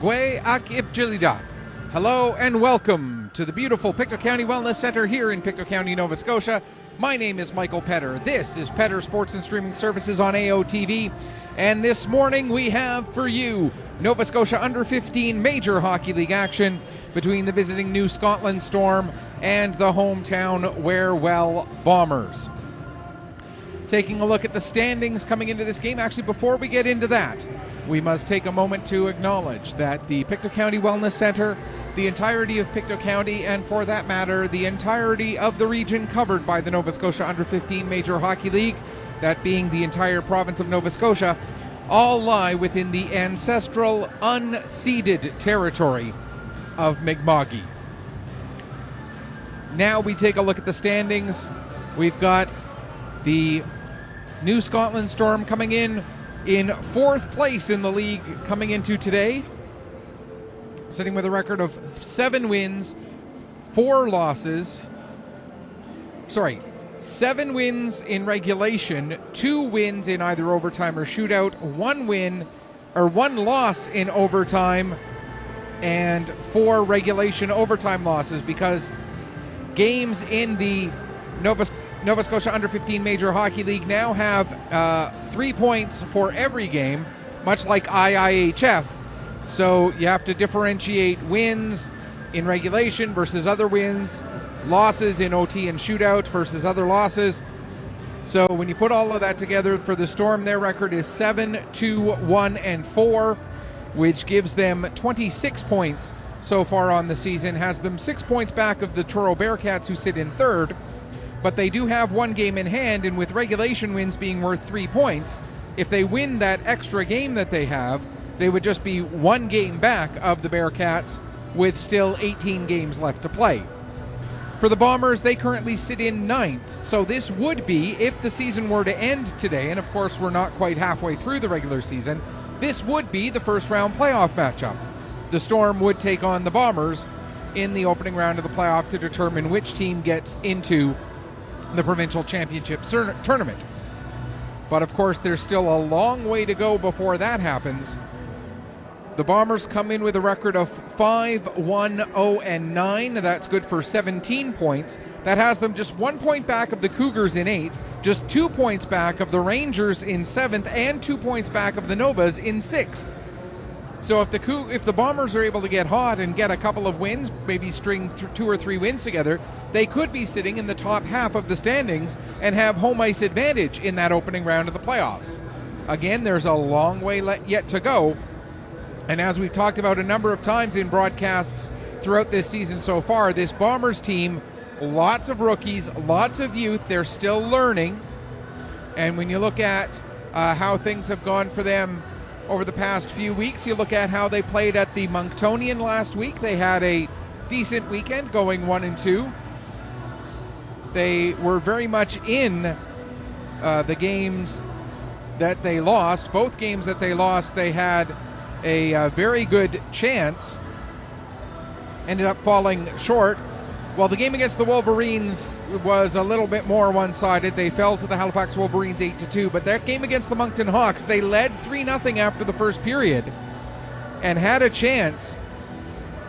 Gwe Akipjilida. Hello and welcome to the beautiful Pictou County Wellness Center here in Pictou County, Nova Scotia. My name is Michael Petter. This is Petter Sports and Streaming Services on AOTV. And this morning we have for you Nova Scotia Under-15 Hockey League action between the visiting New Scotland Storm and the hometown Wherewell Bombers. Taking a look at the standings coming into this game. Actually, before we get into that, we must take a moment to acknowledge that the Pictou County Wellness Center, the entirety of Pictou County, and for that matter, the entirety of the region covered by the Nova Scotia Under-15 Hockey League, that being the entire province of Nova Scotia, all lie within the ancestral, unceded territory of Mi'kma'ki. Now we take a look at the standings. We've got the New Scotland Storm coming in fourth place in the league coming into today, sitting with a record of 7 wins, 4 losses. 7 wins in regulation, 2 wins in either overtime or shootout, 1 loss in overtime, and 4 regulation overtime losses, because games in the Nova Scotia Under-15 Hockey League now have 3 points for every game, much like IIHF. So you have to differentiate wins in regulation versus other wins, losses in OT and shootout versus other losses. So when you put all of that together for the Storm, their record is 7-2-1-4, which gives them 26 points so far on the season, has them 6 points back of the Truro Bearcats, who sit in third. But they do have 1 game in hand, and with regulation wins being worth 3 points, if they win that extra game that they have, they would just be 1 game back of the Bearcats with still 18 games left to play. For the Bombers, they currently sit in 9th, so this would be, if the season were to end today, and of course we're not quite halfway through the regular season, this would be the first round playoff matchup. The Storm would take on the Bombers in the opening round of the playoff to determine which team gets into the provincial championship tournament. But of course, there's still a long way to go before that happens. The Bombers come in with a record of 5-1-0-9. That's good for 17 points. That has them just 1 point back of the Cougars in 8th, just 2 points back of the Rangers in 7th, and 2 points back of the Novas in 6th. So if the Bombers are able to get hot and get a couple of wins, maybe string 2 or 3 wins together, they could be sitting in the top half of the standings and have home ice advantage in that opening round of the playoffs. Again, there's a long way yet to go. And as we've talked about a number of times in broadcasts throughout this season so far, this Bombers team, lots of rookies, lots of youth, they're still learning. And when you look at how things have gone for them over the past few weeks, you look at how they played at the Monktonian last week. They had a decent weekend, going 1-2. They were very much in the games that they lost. Both games that they lost, they had a very good chance. Ended up falling short. Well, the game against the Wolverines was a little bit more one-sided. They fell to the Halifax Wolverines 8-2, but that game against the Moncton Hawks, they led 3-0 after the first period and had a chance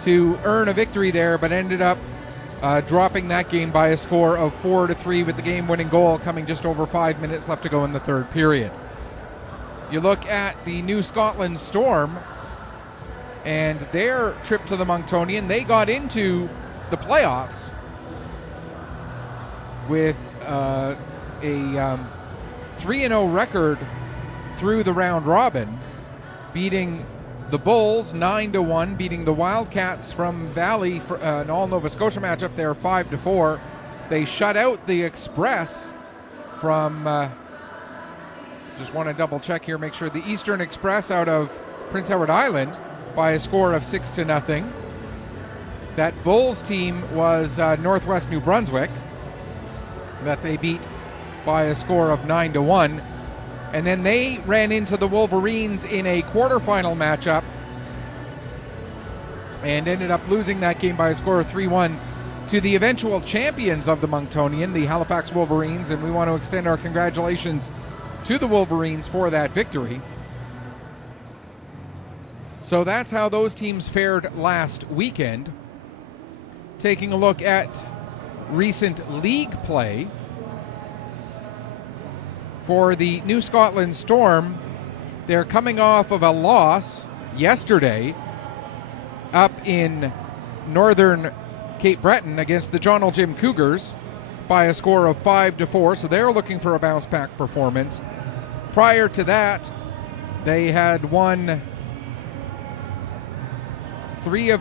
to earn a victory there, but ended up dropping that game by a score of 4-3, with the game-winning goal coming just over 5 minutes left to go in the third period. You look at the New Scotland Storm and their trip to the Monktonian. They got into the playoffs with a 3-0 record through the round robin, beating the Bulls 9-1, beating the Wildcats from Valley for an all Nova Scotia matchup there 5-4. They shut out the Express from just want to double check here, make sure, the Eastern Express out of Prince Edward Island by a score of 6-0. That Bulls team was Northwest New Brunswick, that they beat by a score of 9-1. And then they ran into the Wolverines in a quarterfinal matchup and ended up losing that game by a score of 3-1 to the eventual champions of the Monktonian, the Halifax Wolverines. And we want to extend our congratulations to the Wolverines for that victory. So that's how those teams fared last weekend. Taking a look at recent league play for the New Scotland Storm, they're coming off of a loss yesterday up in northern Cape Breton against the John L. Jim Cougars by a score of 5-4, so they're looking for a bounce-back performance. Prior to that, they had won six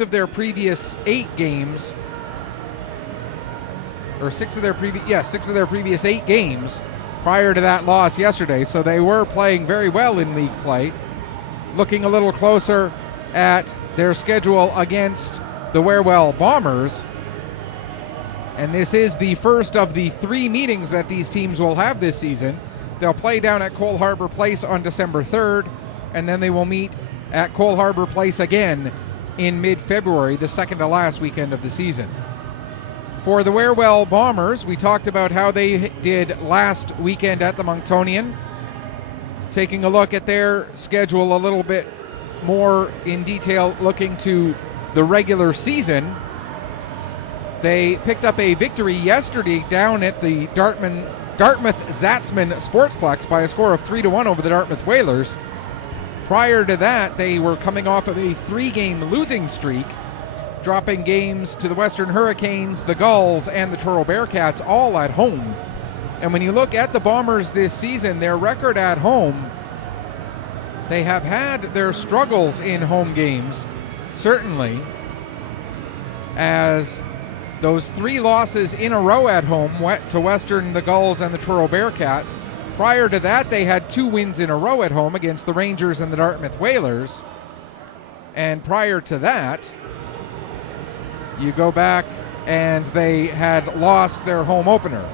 of their previous 8 games, or six of their previous 8 games prior to that loss yesterday. So they were playing very well in league play. Looking a little closer at their schedule against the Wherwell Bombers, and this is the first of the 3 meetings that these teams will have this season. They'll play down at Cole Harbour Place on December 3rd, and then they will meet at Cole Harbour Place again in mid-February, the second to last weekend of the season. For the Wherwell Bombers, we talked about how they did last weekend at the Monctonian. Taking a look at their schedule a little bit more in detail, looking to the regular season, they picked up a victory yesterday down at the Dartmouth-Zatzman Sportsplex by a score of 3-1 over the Dartmouth Whalers. Prior to that, they were coming off of a 3-game losing streak, dropping games to the Western Hurricanes, the Gulls, and the Truro Bearcats, all at home. And when you look at the Bombers this season, their record at home, they have had their struggles in home games, certainly, as those 3 losses in a row at home went to Western, the Gulls, and the Truro Bearcats. Prior to that, they had 2 wins in a row at home against the Rangers and the Dartmouth Whalers. And prior to that, you go back and they had lost their home opener.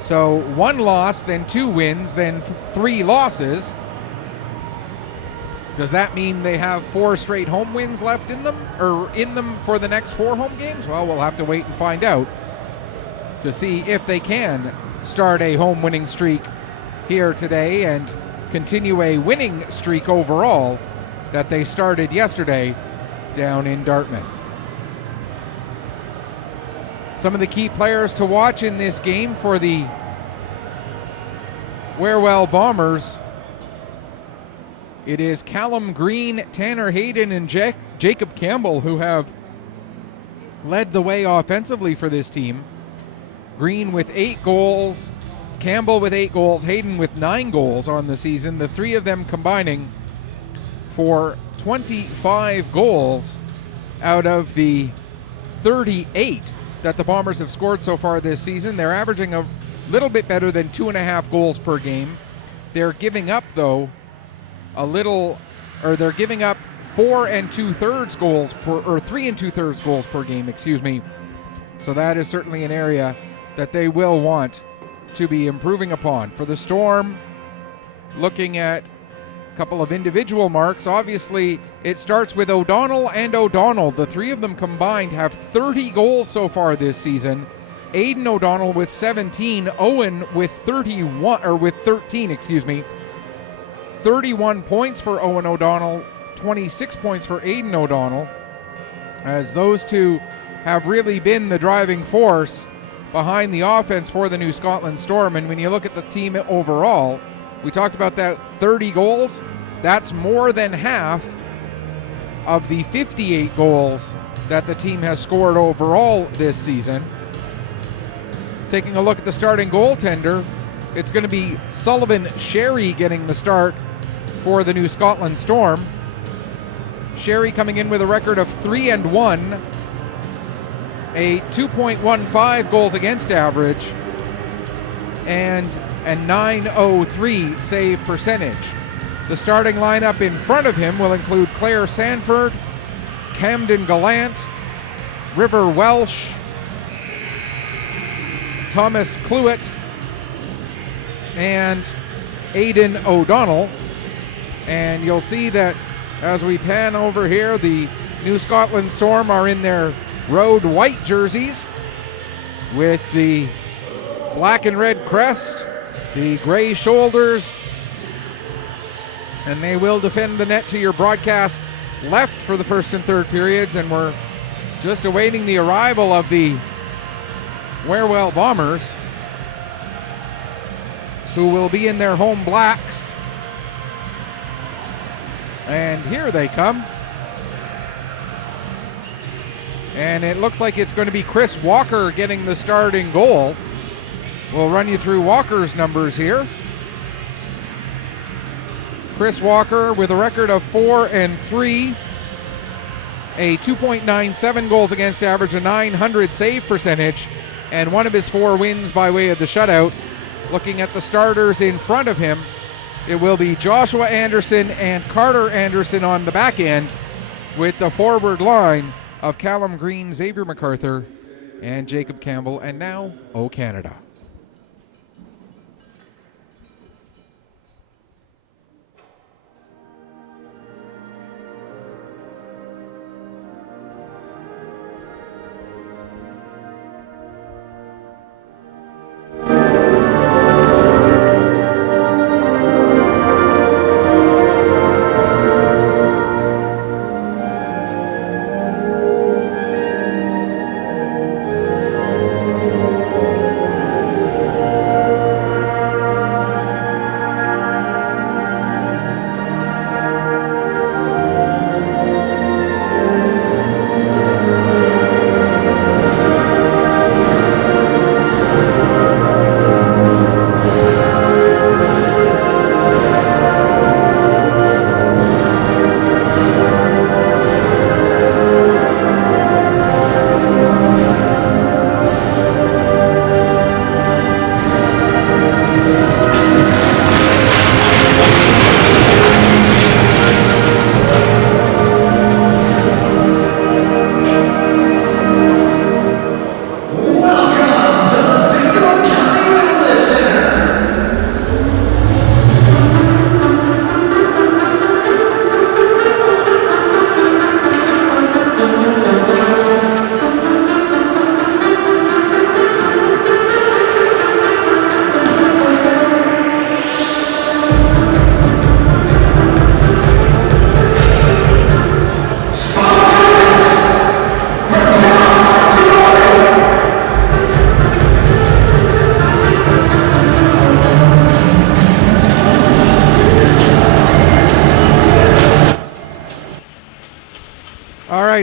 So 1 loss, then 2 wins, then 3 losses. Does that mean they have 4 straight home wins left in them, or in them for the next 4 home games? Well, we'll have to wait and find out to see if they can start a home winning streak here today and continue a winning streak overall that they started yesterday down in Dartmouth. Some of the key players to watch in this game for the Wherwell Bombers: it is Callum Green, Tanner Hayden, and Jacob Campbell who have led the way offensively for this team. Green with 8 goals, Campbell with 8 goals, Hayden with 9 goals on the season, the 3 of them combining for 25 goals out of the 38 that the Bombers have scored so far this season. They're averaging a little bit better than 2.5 goals per game. They're giving up, though, they're giving up 4 2/3 goals per, or 3 2/3 goals per game, excuse me. So that is certainly an area that they will want to be improving upon. For the Storm, looking at a couple of individual marks, obviously it starts with O'Donnell and O'Donnell. The 3 of them combined have 30 goals so far this season. Aidan O'Donnell with 17, Owen with 13, excuse me. 31 points for Owen O'Donnell, 26 points for Aidan O'Donnell, as those 2 have really been the driving force behind the offense for the New Scotland Storm. And when you look at the team overall, we talked about that 30 goals. That's more than half of the 58 goals that the team has scored overall this season. Taking a look at the starting goaltender, it's going to be Sullivan Sherry getting the start for the New Scotland Storm. Sherry coming in with a record of 3-1, a 2.15 goals against average, and a .903 save percentage. The starting lineup in front of him will include Claire Sanford, Camden Gallant, River Welsh, Thomas Cluett, and Aidan O'Donnell. And you'll see that as we pan over here, the New Scotland Storm are in their road white jerseys with the black and red crest, the gray shoulders, And they will defend the net to your broadcast left for the first and third periods, and we're just awaiting the arrival of the Wherewell Bombers, who will be in their home blacks. And here they come. And it looks like it's going to be Chris Walker getting the starting goal. We'll run you through Walker's numbers here. Chris Walker with a record of 4-3, a 2.97 goals against average, a 900 save percentage, and one of his 4 wins by way of the shutout. Looking at the starters in front of him, it will be Joshua Anderson and Carter Anderson on the back end, with the forward line of Callum Green, Xavier MacArthur, and Jacob Campbell. And now, O Canada.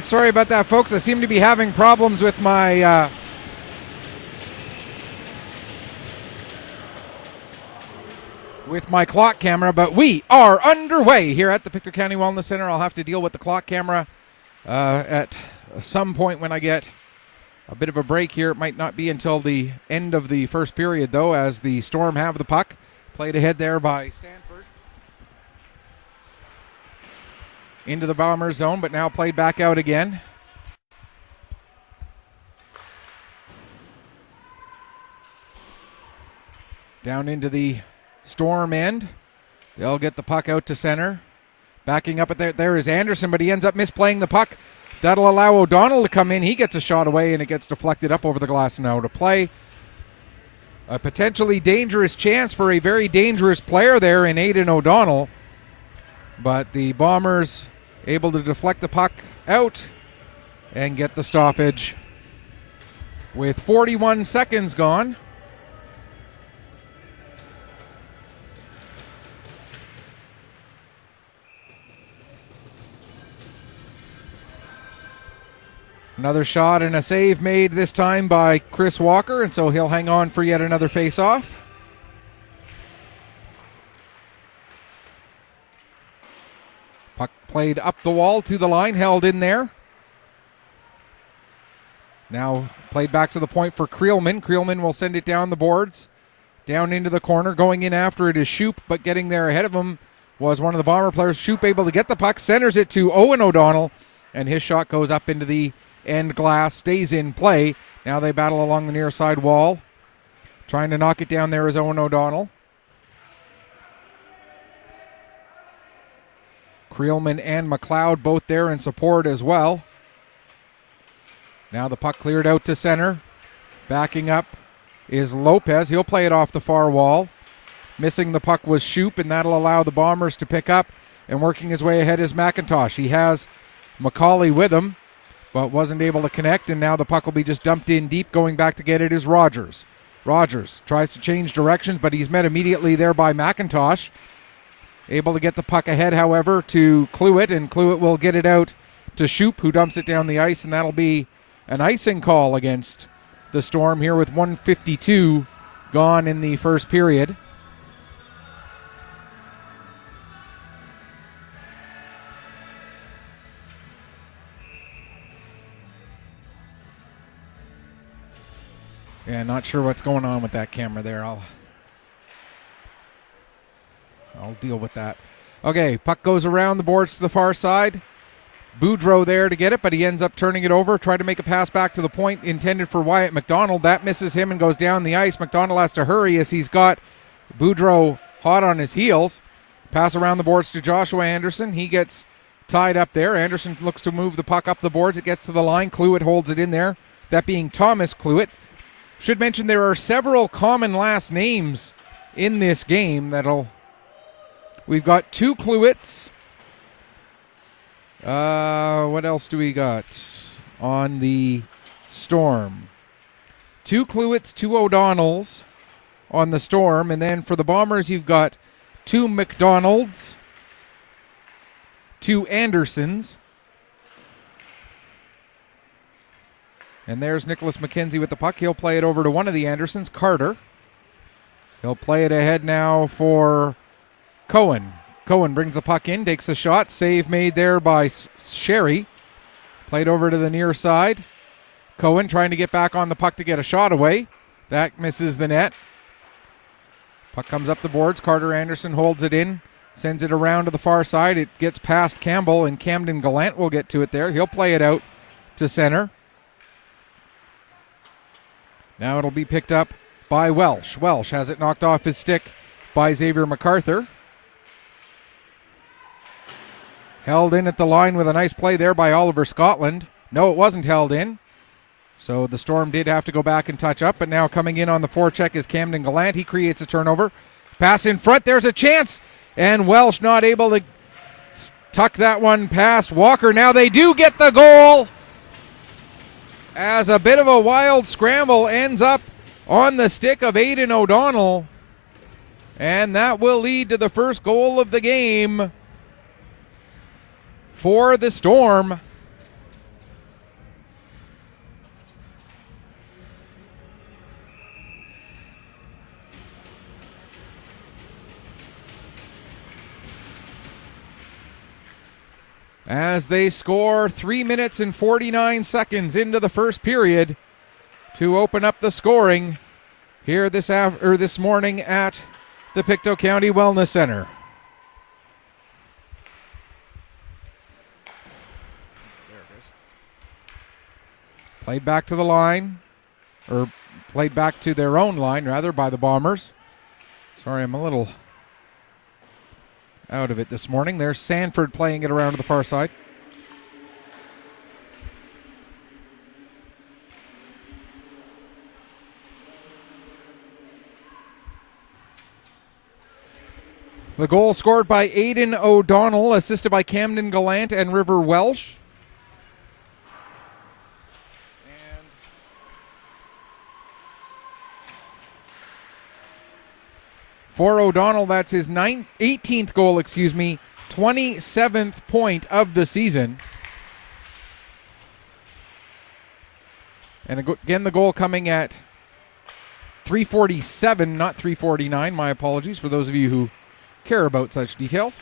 Sorry about that, folks. I seem to be having problems with my clock camera, but we are underway here at the Pictou County Wellness Center. I'll have to deal with the clock camera at some point when I get a bit of a break here. It might not be until the end of the first period, though, as the Storm have the puck. Played ahead there by Sanford into the Bombers zone, but now played back out again. Down into the Storm end. They'll get the puck out to center. Backing up at there is Anderson, but he ends up misplaying the puck. That'll allow O'Donnell to come in. He gets a shot away, and it gets deflected up over the glass and out of play. A potentially dangerous chance for a very dangerous player there in Aidan O'Donnell. But the Bombers able to deflect the puck out and get the stoppage with 41 seconds gone. Another shot and a save made this time by Chris Walker, and so he'll hang on for yet another face-off. Puck played up the wall to the line, held in there. Now played back to the point for Creelman. Creelman will send it down the boards, down into the corner. Going in after it is Shoup, but getting there ahead of him was one of the Bomber players. Shoup able to get the puck, centers it to Owen O'Donnell, and his shot goes up into the end glass, stays in play. Now they battle along the near side wall. Trying to knock it down there is Owen O'Donnell. Creelman and McLeod both there in support as well. Now the puck cleared out to center. Backing up is Lopez. He'll play it off the far wall. Missing the puck was Shoop, and that'll allow the Bombers to pick up. And working his way ahead is McIntosh. He has McCauley with him, but wasn't able to connect, and now the puck will be just dumped in deep. Going back to get it is Rogers. Rogers tries to change directions, but he's met immediately there by McIntosh. Able to get the puck ahead, however, to Cluett, and Cluett will get it out to Shoop, who dumps it down the ice, and that'll be an icing call against the Storm here with 1:52 gone in the first period. Yeah, not sure what's going on with that camera there. I'll deal with that. Okay, puck goes around the boards to the far side. Boudreau there to get it, but he ends up turning it over. Tried to make a pass back to the point intended for Wyatt McDonald. That misses him and goes down the ice. McDonald has to hurry as he's got Boudreau hot on his heels. Pass around the boards to Joshua Anderson. He gets tied up there. Anderson looks to move the puck up the boards. It gets to the line. Cluett holds it in there. That being Thomas Cluett. Should mention there are several common last names in this game we've got two Cluetts. What else do we got on the Storm? Two Cluetts, two O'Donnells on the Storm, and then for the Bombers you've got two McDonalds, two Andersons. And there's Nicholas McKenzie with the puck. He'll play it over to one of the Andersons, Carter. He'll play it ahead now for Cohen. Cohen brings the puck in, takes a shot. Save made there by Sherry. Played over to the near side. Cohen trying to get back on the puck to get a shot away. That misses the net. Puck comes up the boards. Carter Anderson holds it in. Sends it around to the far side. It gets past Campbell, and Camden Gallant will get to it there. He'll play it out to center. Now it'll be picked up by Welsh. Welsh has it knocked off his stick by Xavier MacArthur. Held in at the line with a nice play there by Oliver Scotland. No, it wasn't held in. So the Storm did have to go back and touch up, but now coming in on the forecheck is Camden Gallant. He creates a turnover. Pass in front. There's a chance. And Welsh not able to tuck that one past Walker. Now they do get the goal, as a bit of a wild scramble ends up on the stick of Aidan O'Donnell. And that will lead to the first goal of the game for the Storm. As they score 3 minutes and 49 seconds into the first period to open up the scoring here this morning at the Pictou County Wellness Center. There it is. Played back to the line, or played back to their own line, rather, by the Bombers. Sorry, I'm a little out of it this morning. There's Sanford playing it around to the far side. The goal scored by Aidan O'Donnell, assisted by Camden Gallant and River Welsh. For O'Donnell, that's his 18th goal, 27th point of the season. And again, the goal coming at 3:47, not 3:49. My apologies for those of you who care about such details.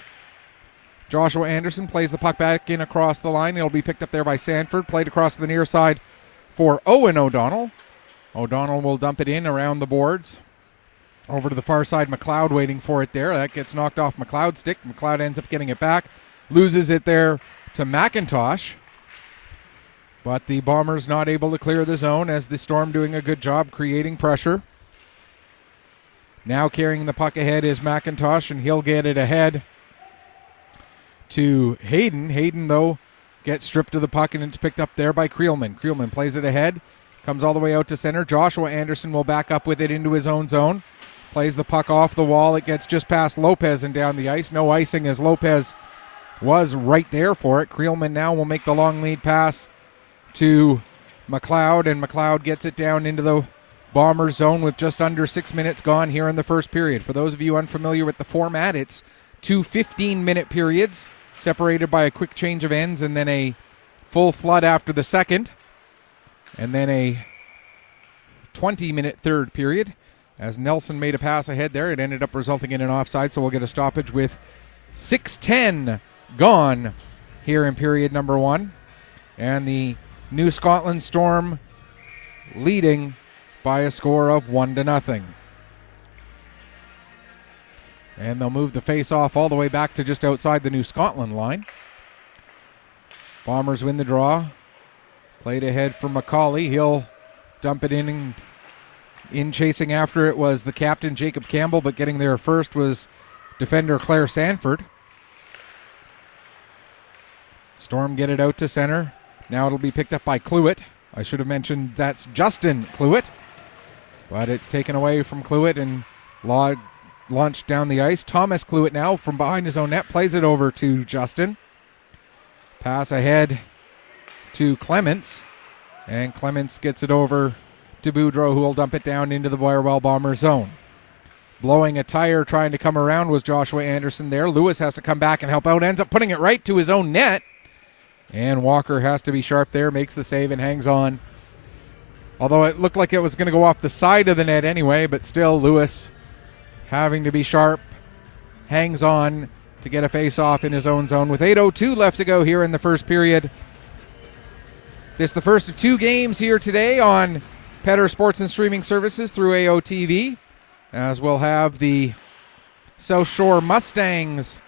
Joshua Anderson plays the puck back in across the line. It'll be picked up there by Sanford. Played across the near side for Owen O'Donnell. O'Donnell will dump it in around the boards. Over to the far side, McLeod waiting for it there. That gets knocked off McLeod's stick. McLeod ends up getting it back. Loses it there to McIntosh. But the Bombers not able to clear the zone, as the Storm doing a good job creating pressure. Now carrying the puck ahead is McIntosh, and he'll get it ahead to Hayden. Hayden, though, gets stripped of the puck, and it's picked up there by Creelman. Creelman plays it ahead. Comes all the way out to center. Joshua Anderson will back up with it into his own zone. Plays the puck off the wall. It gets just past Lopez and down the ice. No icing as Lopez was right there for it. Creelman now will make the long lead pass to McLeod, and McLeod gets it down into the Bombers zone with just under 6 minutes gone here in the first period. For those of you unfamiliar with the format, it's 2 15-minute periods separated by a quick change of ends and then a full flood after the second, and then a 20-minute third period. As Nelson made a pass ahead there, it ended up resulting in an offside, so we'll get a stoppage with 6:10 gone here in period number one. And the New Scotland Storm leading by a score of 1-0. And they'll move the face-off all the way back to just outside the New Scotland line. Bombers win the draw. Played ahead for McCauley. He'll dump it in chasing after it was the captain, Jacob Campbell, but getting there first was defender Claire Sanford. Storm get it out to center. Now it'll be picked up by Cluett. I should have mentioned that's Justin Cluett. But it's taken away from Cluett and launched down the ice. Thomas Cluett now from behind his own net plays it over to Justin. Pass ahead to Clements. And Clements gets it over to Boudreau, who will dump it down into the Boyerwell Bomber zone. Blowing a tire trying to come around was Joshua Anderson there. Lewis has to come back and help out. Ends up putting it right to his own net. And Walker has to be sharp there. Makes the save and hangs on. Although it looked like it was going to go off the side of the net anyway, but still Lewis having to be sharp. Hangs on to get a face-off in his own zone with 8:02 left to go here in the first period. This is the first of two games here today on Petter Sports and Streaming Services through AOTV, as we'll have the South Shore Mustangs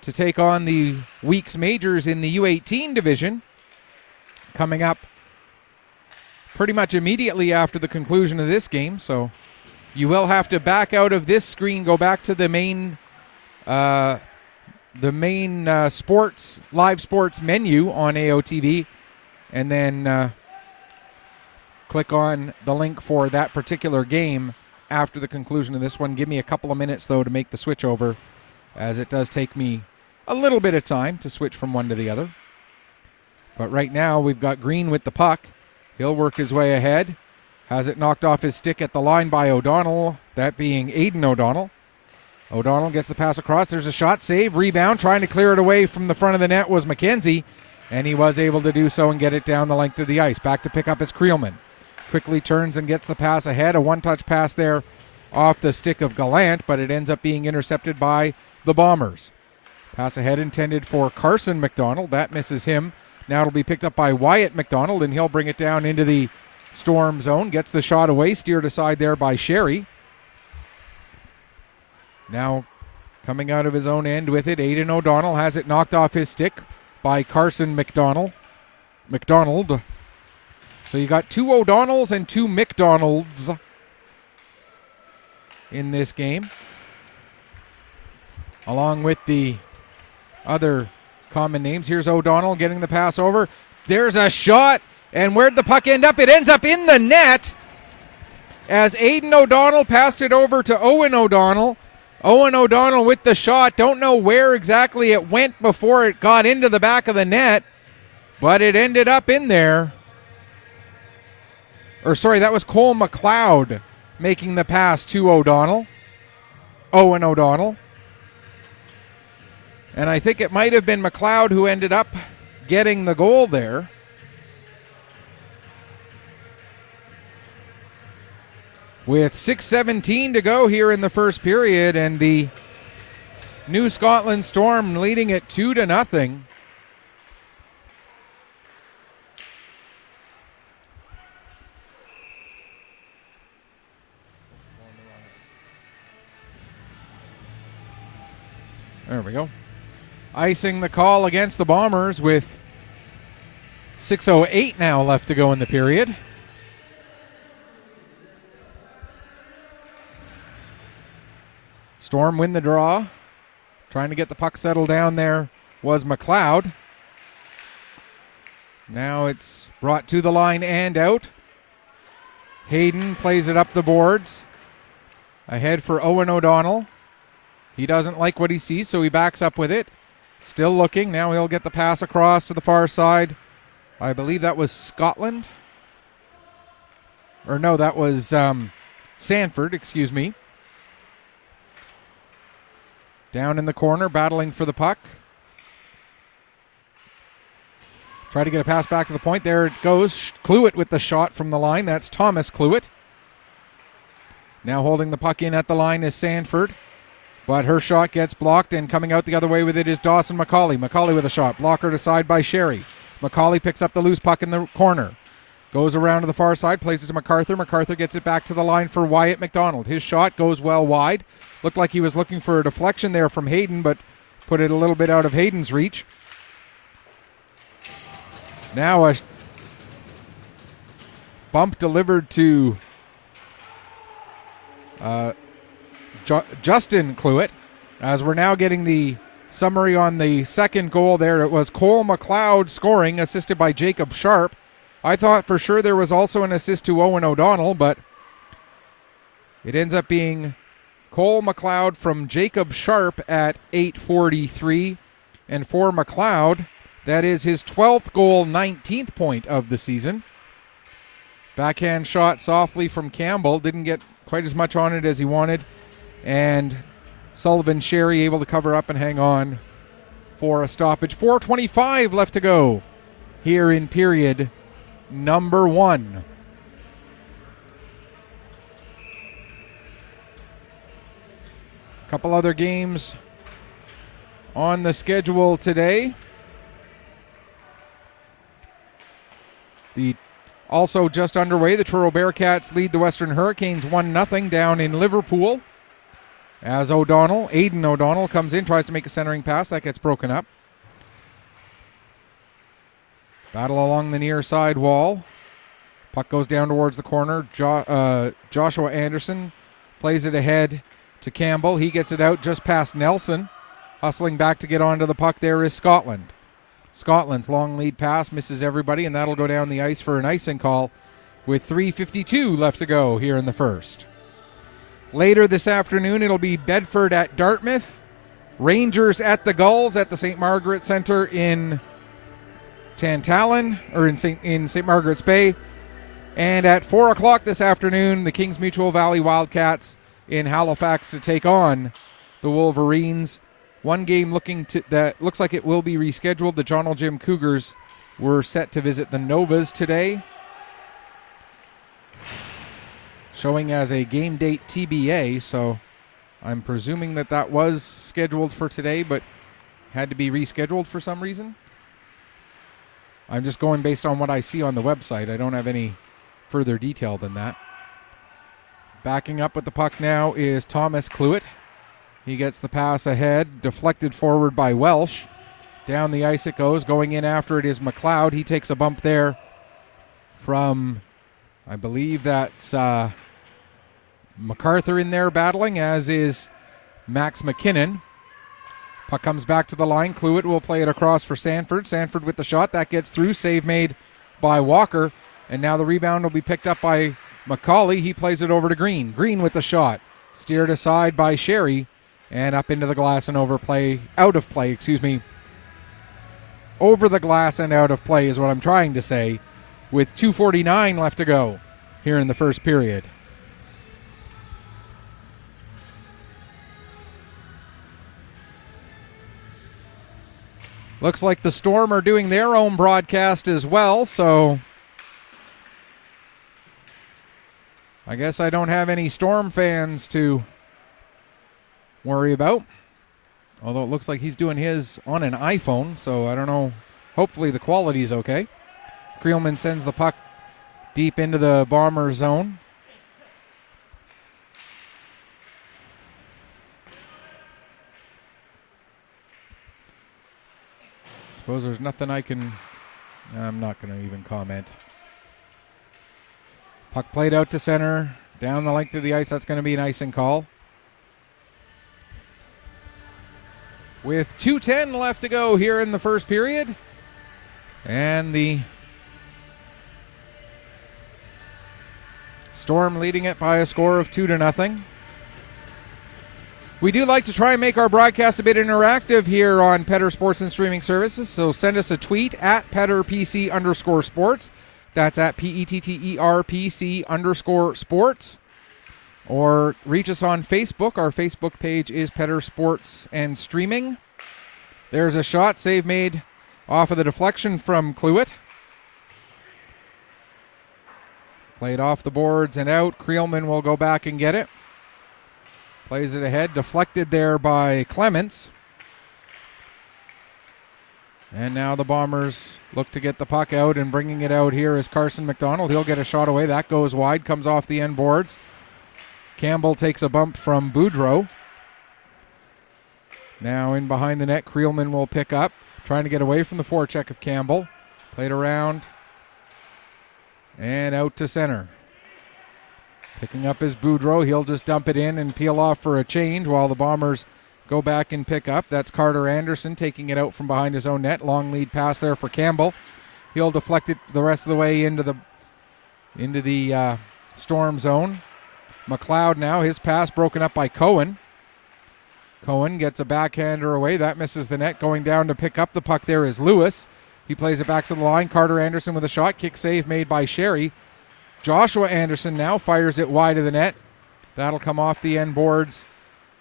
to take on the week's majors in the U18 division coming up pretty much immediately after the conclusion of this game. So you will have to back out of this screen, go back to the main sports, live sports menu on AOTV, and then click on the link for that particular game after the conclusion of this one. Give me a couple of minutes, though, to make the switch over, as it does take me a little bit of time to switch from one to the other. But right now, we've got Green with the puck. He'll work his way ahead. Has it knocked off his stick at the line by O'Donnell, that being Aiden O'Donnell. O'Donnell gets the pass across. There's a shot, save, rebound. Trying to clear it away from the front of the net was McKenzie, and he was able to do so and get it down the length of the ice. Back to pick up is Creelman. Quickly turns and gets the pass ahead. A one-touch pass there off the stick of Gallant, but it ends up being intercepted by the Bombers. Pass ahead intended for Carson McDonald. That misses him. Now it'll be picked up by Wyatt McDonald, and he'll bring it down into the Storm zone. Gets the shot away, steered aside there by Sherry. Now coming out of his own end with it, Aiden O'Donnell has it knocked off his stick by Carson McDonald. So you got two O'Donnells and two McDonalds in this game, along with the other common names. Here's O'Donnell getting the pass over. There's a shot, and where'd the puck end up? It ends up in the net as Aiden O'Donnell passed it over to Owen O'Donnell. Owen O'Donnell with the shot. Don't know where exactly it went before it got into the back of the net, but it ended up in there. That was Cole McLeod making the pass to O'Donnell. Owen O'Donnell. And I think it might have been McLeod who ended up getting the goal there. With 6:17 to go here in the first period, and the New Scotland Storm leading it 2-0. There we go. Icing the call against the Bombers with 6:08 now left to go in the period. Storm win the draw. Trying to get the puck settled down there was McLeod. Now it's brought to the line and out. Hayden plays it up the boards. Ahead for Owen O'Donnell. He doesn't like what he sees, so he backs up with it. Still looking. Now he'll get the pass across to the far side. I believe that was Scotland. Or no, that was Sanford, excuse me. Down in the corner, battling for the puck. Try to get a pass back to the point. There it goes. Cluett with the shot from the line. That's Thomas Cluett. Now holding the puck in at the line is Sanford. But her shot gets blocked, and coming out the other way with it is Dawson McCauley. McCauley with a shot. Blocker to side by Sherry. McCauley picks up the loose puck in the corner. Goes around to the far side, plays it to MacArthur. MacArthur gets it back to the line for Wyatt McDonald. His shot goes well wide. Looked like he was looking for a deflection there from Hayden, but put it a little bit out of Hayden's reach. Now a bump delivered to Justin Cluett, as we're now getting the summary on the second goal there. It was Cole McLeod scoring, assisted by Jacob Sharp. I thought for sure there was also an assist to Owen O'Donnell, but it ends up being Cole McLeod from Jacob Sharp at 8:43. And for McLeod, that is his 12th goal, 19th point of the season. Backhand shot softly from Campbell. Didn't get quite as much on it as he wanted. And Sullivan Sherry able to cover up and hang on for a stoppage. 4:25 left to go here in period number 1. A couple other games on the schedule today. Also just underway, the Truro Bearcats lead the Western Hurricanes 1-0 down in Liverpool. As Aiden O'Donnell comes in, tries to make a centering pass. That gets broken up. Battle along the near side wall. Puck goes down towards the corner. Joshua Anderson plays it ahead to Campbell. He gets it out just past Nelson. Hustling back to get onto the puck there is Scotland. Scotland's long lead pass misses everybody, and that'll go down the ice for an icing call with 3:52 left to go here in the first. Later this afternoon, it'll be Bedford at Dartmouth, Rangers at the Gulls at the St. Margaret Centre in Tantallon, or in St. Margaret's Bay. And at 4 o'clock this afternoon, the Kings Mutual Valley Wildcats in Halifax to take on the Wolverines. One game that looks like it will be rescheduled. The John L. Jim Cougars were set to visit the Novas today, showing as a game date TBA, so I'm presuming that was scheduled for today but had to be rescheduled for some reason. I'm just going based on what I see on the website. I don't have any further detail than that. Backing up with the puck now is Thomas Cluett. He gets the pass ahead, deflected forward by Welsh. Down the ice it goes. Going in after it is McLeod. He takes a bump there from, I believe that's MacArthur in there battling, as is Max McKinnon. Puck comes back to the line. Cluett will play it across for Sanford. Sanford with the shot. That gets through. Save made by Walker. And now the rebound will be picked up by McCauley. He plays it over to Green. Green with the shot. Steered aside by Sherry. And up into the glass and out of play. Over the glass and out of play is what I'm trying to say, with 2:49 left to go here in the first period. Looks like the Storm are doing their own broadcast as well, so I guess I don't have any Storm fans to worry about. Although it looks like he's doing his on an iPhone, so I don't know. Hopefully the quality is okay. Creelman sends the puck deep into the Bomber zone. Suppose there's nothing I'm not going to even comment. Puck played out to center, down the length of the ice. That's going to be an icing call. With 2:10 left to go here in the first period. And the Storm leading it by a score of 2-0. We do like to try and make our broadcast a bit interactive here on Petter Sports and Streaming Services, so send us a tweet at PetterPC_sports. That's at PETTERPC_sports. Or reach us on Facebook. Our Facebook page is Petter Sports and Streaming. There's a shot, save made off of the deflection from Cluett. Played off the boards and out. Creelman will go back and get it. Plays it ahead, deflected there by Clements. And now the Bombers look to get the puck out, and bringing it out here is Carson McDonald. He'll get a shot away. That goes wide, comes off the end boards. Campbell takes a bump from Boudreau. Now in behind the net, Creelman will pick up, trying to get away from the forecheck of Campbell. Played around and out to center. Picking up his Boudreau. He'll just dump it in and peel off for a change while the Bombers go back and pick up. That's Carter Anderson taking it out from behind his own net. Long lead pass there for Campbell. He'll deflect it the rest of the way into the Storm zone. McLeod now, his pass broken up by Cohen. Cohen gets a backhander away. That misses the net. Going down to pick up the puck there is Lewis. He plays it back to the line. Carter Anderson with a shot. Kick save made by Sherry. Joshua Anderson now fires it wide of the net. That'll come off the end boards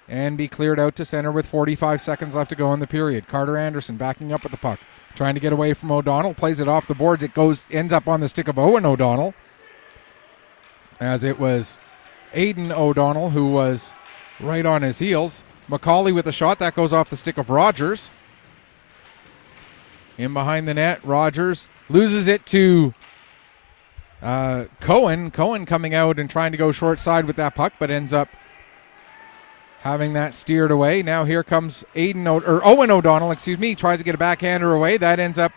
and be cleared out to center with 45 seconds left to go in the period. Carter Anderson backing up with the puck, trying to get away from O'Donnell. Plays it off the boards. It ends up on the stick of Owen O'Donnell, as it was Aiden O'Donnell who was right on his heels. McCauley with a shot. That goes off the stick of Rogers. In behind the net, Rogers loses it to Cohen coming out and trying to go short side with that puck, but ends up having that steered away. Now here comes Owen O'Donnell, tries to get a backhander away. That ends up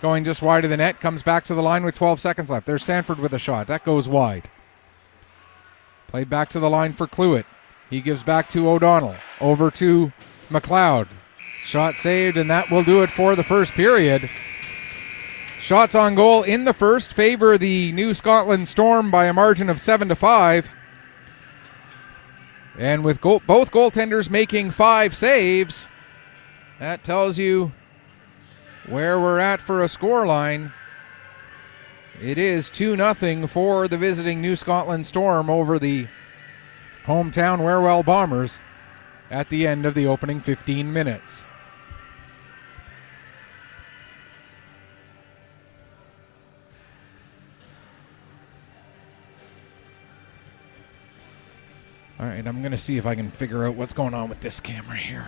going just wide of the net, comes back to the line with 12 seconds left. There's Sanford with a shot. That goes wide. Played back to the line for Cluett. He gives back to O'Donnell. Over to McLeod. Shot saved, and that will do it for the first period. Shots on goal in the first favor the New Scotland Storm by a margin of 7-5. And with both goaltenders making 5 saves, that tells you where we're at for a scoreline. It is 2-0 for the visiting New Scotland Storm over the hometown Warewell Bombers at the end of the opening 15 minutes. All right, I'm going to see if I can figure out what's going on with this camera here.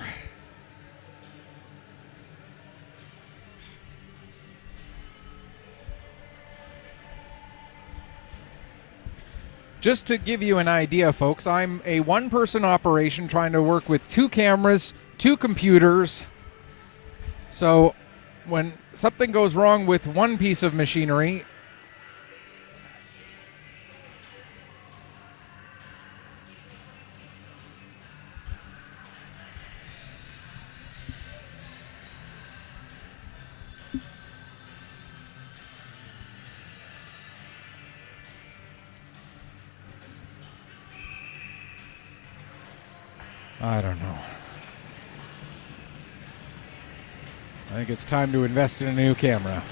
Just to give you an idea, folks, I'm a one-person operation trying to work with 2 cameras, 2 computers. So when something goes wrong with one piece of machinery, I don't know. I think it's time to invest in a new camera.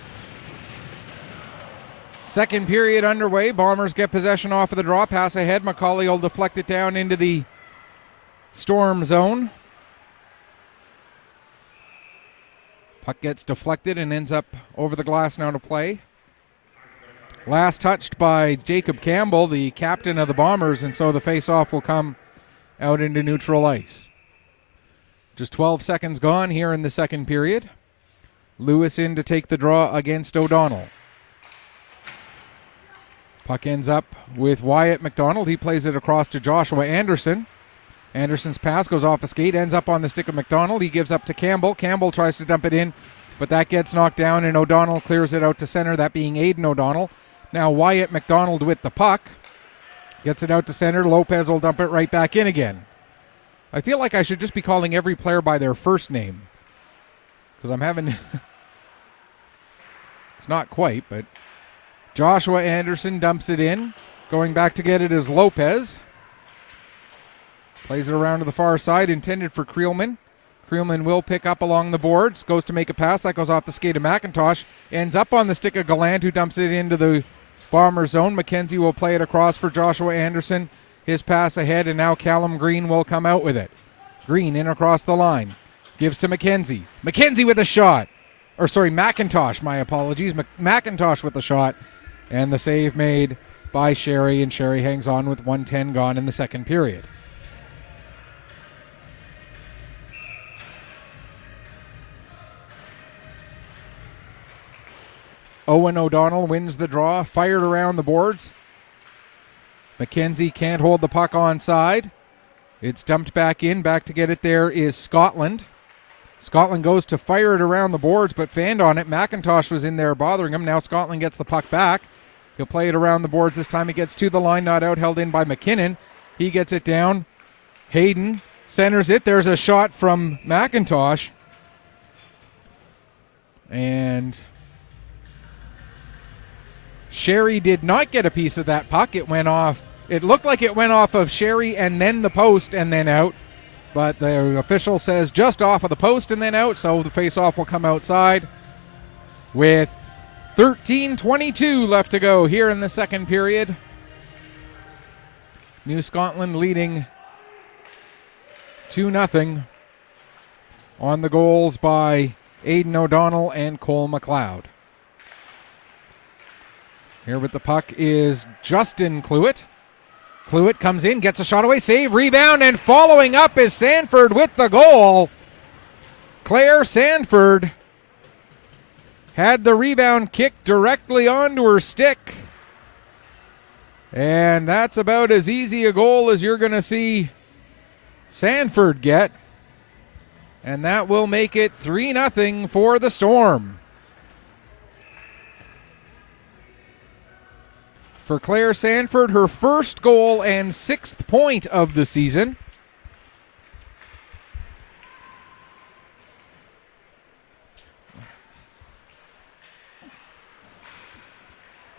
Second period underway. Bombers get possession off of the draw. Pass ahead. McCauley will deflect it down into the Storm zone. Puck gets deflected and ends up over the glass now to play. Last touched by Jacob Campbell, the captain of the Bombers, and so the face-off will come out into neutral ice. Just 12 seconds gone here in the second period. Lewis in to take the draw against O'Donnell. Puck ends up with Wyatt McDonald. He plays it across to Joshua Anderson. Anderson's pass goes off the skate, ends up on the stick of McDonald. He gives up to Campbell. Campbell tries to dump it in, but that gets knocked down, and O'Donnell clears it out to center, that being Aiden O'Donnell. Now Wyatt McDonald with the puck. Gets it out to center. Lopez will dump it right back in again. I feel like I should just be calling every player by their first name, because I'm having... It's not quite, but... Joshua Anderson dumps it in. Going back to get it is Lopez. Plays it around to the far side, intended for Creelman. Creelman will pick up along the boards, goes to make a pass. That goes off the skate of McIntosh. Ends up on the stick of Gallant, who dumps it into the Bomber zone. McKenzie will play it across for Joshua Anderson. His pass ahead, and now Callum Green will come out with it. Green in across the line. Gives to McKenzie. McKenzie with a shot. Or sorry, McIntosh, my apologies. McIntosh with the shot. And the save made by Sherry, and Sherry hangs on with 1:10 gone in the second period. Owen O'Donnell wins the draw, fired around the boards. McKenzie can't hold the puck onside. It's dumped back in. Back to get it there is Scotland. Scotland goes to fire it around the boards, but fanned on it. McIntosh was in there bothering him. Now Scotland gets the puck back. He'll play it around the boards this time. It gets to the line, not out, held in by McKinnon. He gets it down. Hayden centers it. There's a shot from McIntosh. And Sherry did not get a piece of that puck. It went off. It looked like it went off of Sherry and then the post and then out. But the official says just off of the post and then out, so the face-off will come outside with 13:22 left to go here in the second period. New Scotland leading 2-0 on the goals by Aidan O'Donnell and Cole McLeod. Here with the puck is Justin Cluett. Cluett comes in, gets a shot away, save, rebound, and following up is Sanford with the goal. Claire Sanford had the rebound kicked directly onto her stick. And that's about as easy a goal as you're going to see Sanford get. And that will make it 3-0 for the Storm. For Claire Sanford, her first goal and 6th point of the season.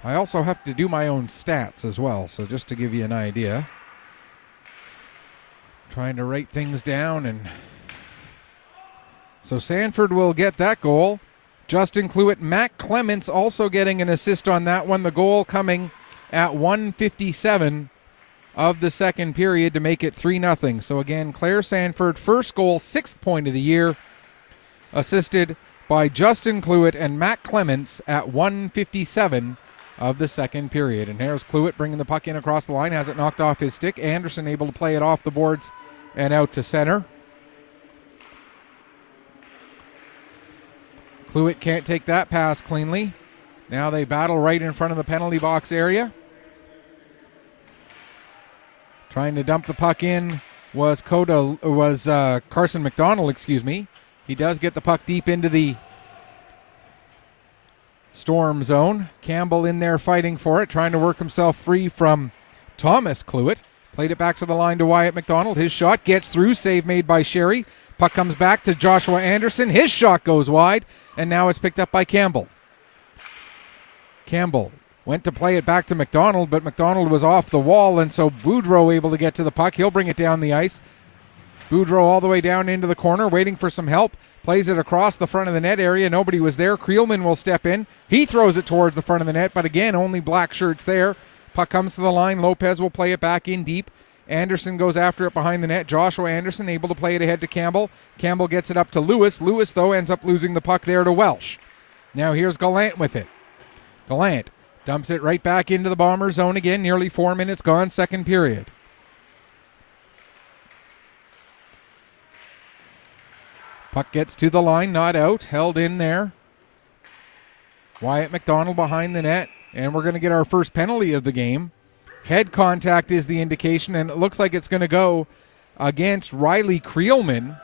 I also have to do my own stats as well, so just to give you an idea. Trying to write things down, and so Sanford will get that goal. Justin Cluett, Matt Clements also getting an assist on that one. The goal coming at 1:57 of the second period to make it 3-0. So again, Claire Sanford, first goal, 6th point of the year, assisted by Justin Cluett and Matt Clements at 1:57 of the second period. And here's Cluett bringing the puck in across the line, has it knocked off his stick. Anderson able to play it off the boards and out to center. Cluett can't take that pass cleanly. Now they battle right in front of the penalty box area. Trying to dump the puck in was Carson McDonald, He does get the puck deep into the Storm zone. Campbell in there fighting for it, trying to work himself free from Thomas Cluett. Played it back to the line to Wyatt McDonald. His shot gets through, save made by Sherry. Puck comes back to Joshua Anderson. His shot goes wide, and now it's picked up by Campbell. Campbell went to play it back to McDonald, but McDonald was off the wall, and so Boudreau able to get to the puck. He'll bring it down the ice. Boudreau all the way down into the corner, waiting for some help. Plays it across the front of the net area. Nobody was there. Creelman will step in. He throws it towards the front of the net, but again, only black shirts there. Puck comes to the line. Lopez will play it back in deep. Anderson goes after it behind the net. Joshua Anderson able to play it ahead to Campbell. Campbell gets it up to Lewis. Lewis, though, ends up losing the puck there to Welsh. Now here's Gallant with it. Gallant dumps it right back into the Bomber zone again. Nearly 4 minutes gone, second period. Puck gets to the line, not out. Held in there. Wyatt McDonald behind the net. And we're going to get our first penalty of the game. Head contact is the indication, and it looks like it's going to go against Riley Creelman.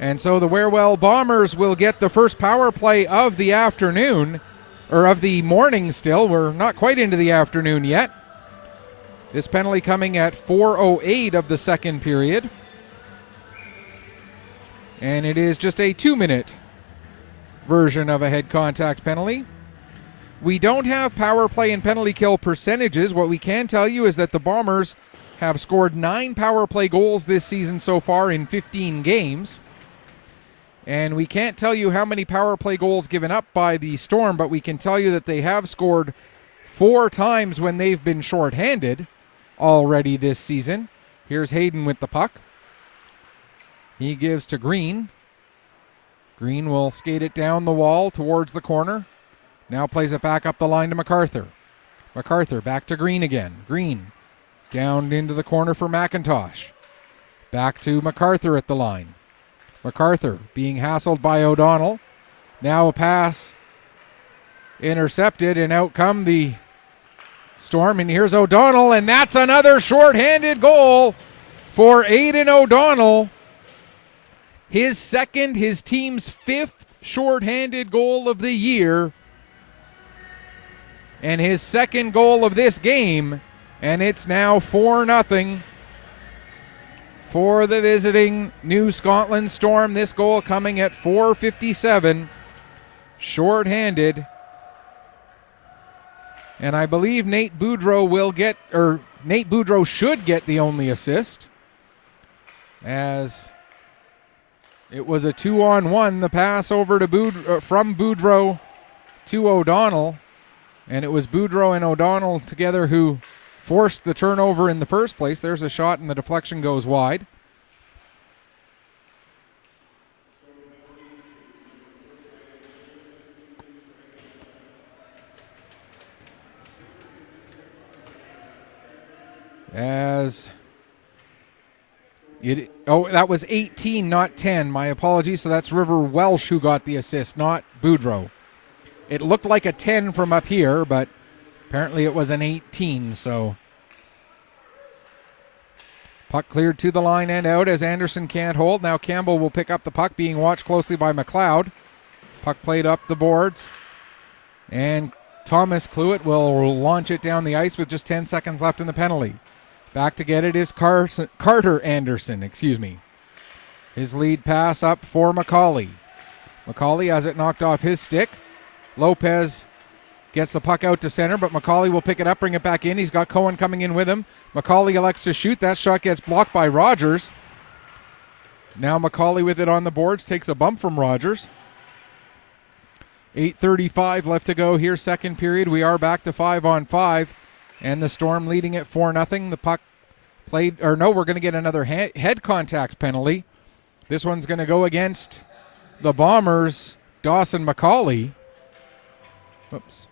And so the Warewell Bombers will get the first power play of the afternoon. Or of the morning still. We're not quite into the afternoon yet. This penalty coming at 4:08 of the second period. And it is just a 2-minute version of a head contact penalty. We don't have power play and penalty kill percentages. What we can tell you is that the Bombers have scored 9 power play goals this season so far in 15 games. And we can't tell you how many power play goals given up by the Storm, but we can tell you that they have scored 4 times when they've been shorthanded already this season. Here's Hayden with the puck. He gives to Green. Green will skate it down the wall towards the corner. Now plays it back up the line to MacArthur. MacArthur back to Green again. Green down into the corner for McIntosh. Back to MacArthur at the line. MacArthur being hassled by O'Donnell. Now a pass intercepted, and out come the Storm. And here's O'Donnell, and that's another shorthanded goal for Aidan O'Donnell. His second, his team's 5th shorthanded goal of the year. And his second goal of this game. And it's now 4-0 for the visiting New Scotland Storm. This goal coming at 4:57, shorthanded. And I believe Nate Boudreau should get the only assist, as it was a 2-on-1, the pass over to from Boudreau to O'Donnell. And it was Boudreau and O'Donnell together who forced the turnover in the first place. There's a shot, and the deflection goes wide. That was 18, not 10. My apologies. So that's River Welsh who got the assist, not Boudreau. It looked like a 10 from up here, but apparently it was an 18, so puck cleared to the line and out as Anderson can't hold. Now Campbell will pick up the puck, being watched closely by McLeod. Puck played up the boards, and Thomas Cluett will launch it down the ice with just 10 seconds left in the penalty. Back to get it is Carter Anderson, His lead pass up for McCauley. McCauley has it knocked off his stick. Lopez gets the puck out to center, but McCauley will pick it up, bring it back in. He's got Cohen coming in with him. McCauley elects to shoot. That shot gets blocked by Rogers. Now McCauley with it on the boards, takes a bump from Rogers. 8:35 left to go here, second period. We are back to 5-on-5, and the Storm leading at 4-0. The puck we're going to get another head contact penalty. This one's going to go against the Bombers' Dawson McCauley. Oops.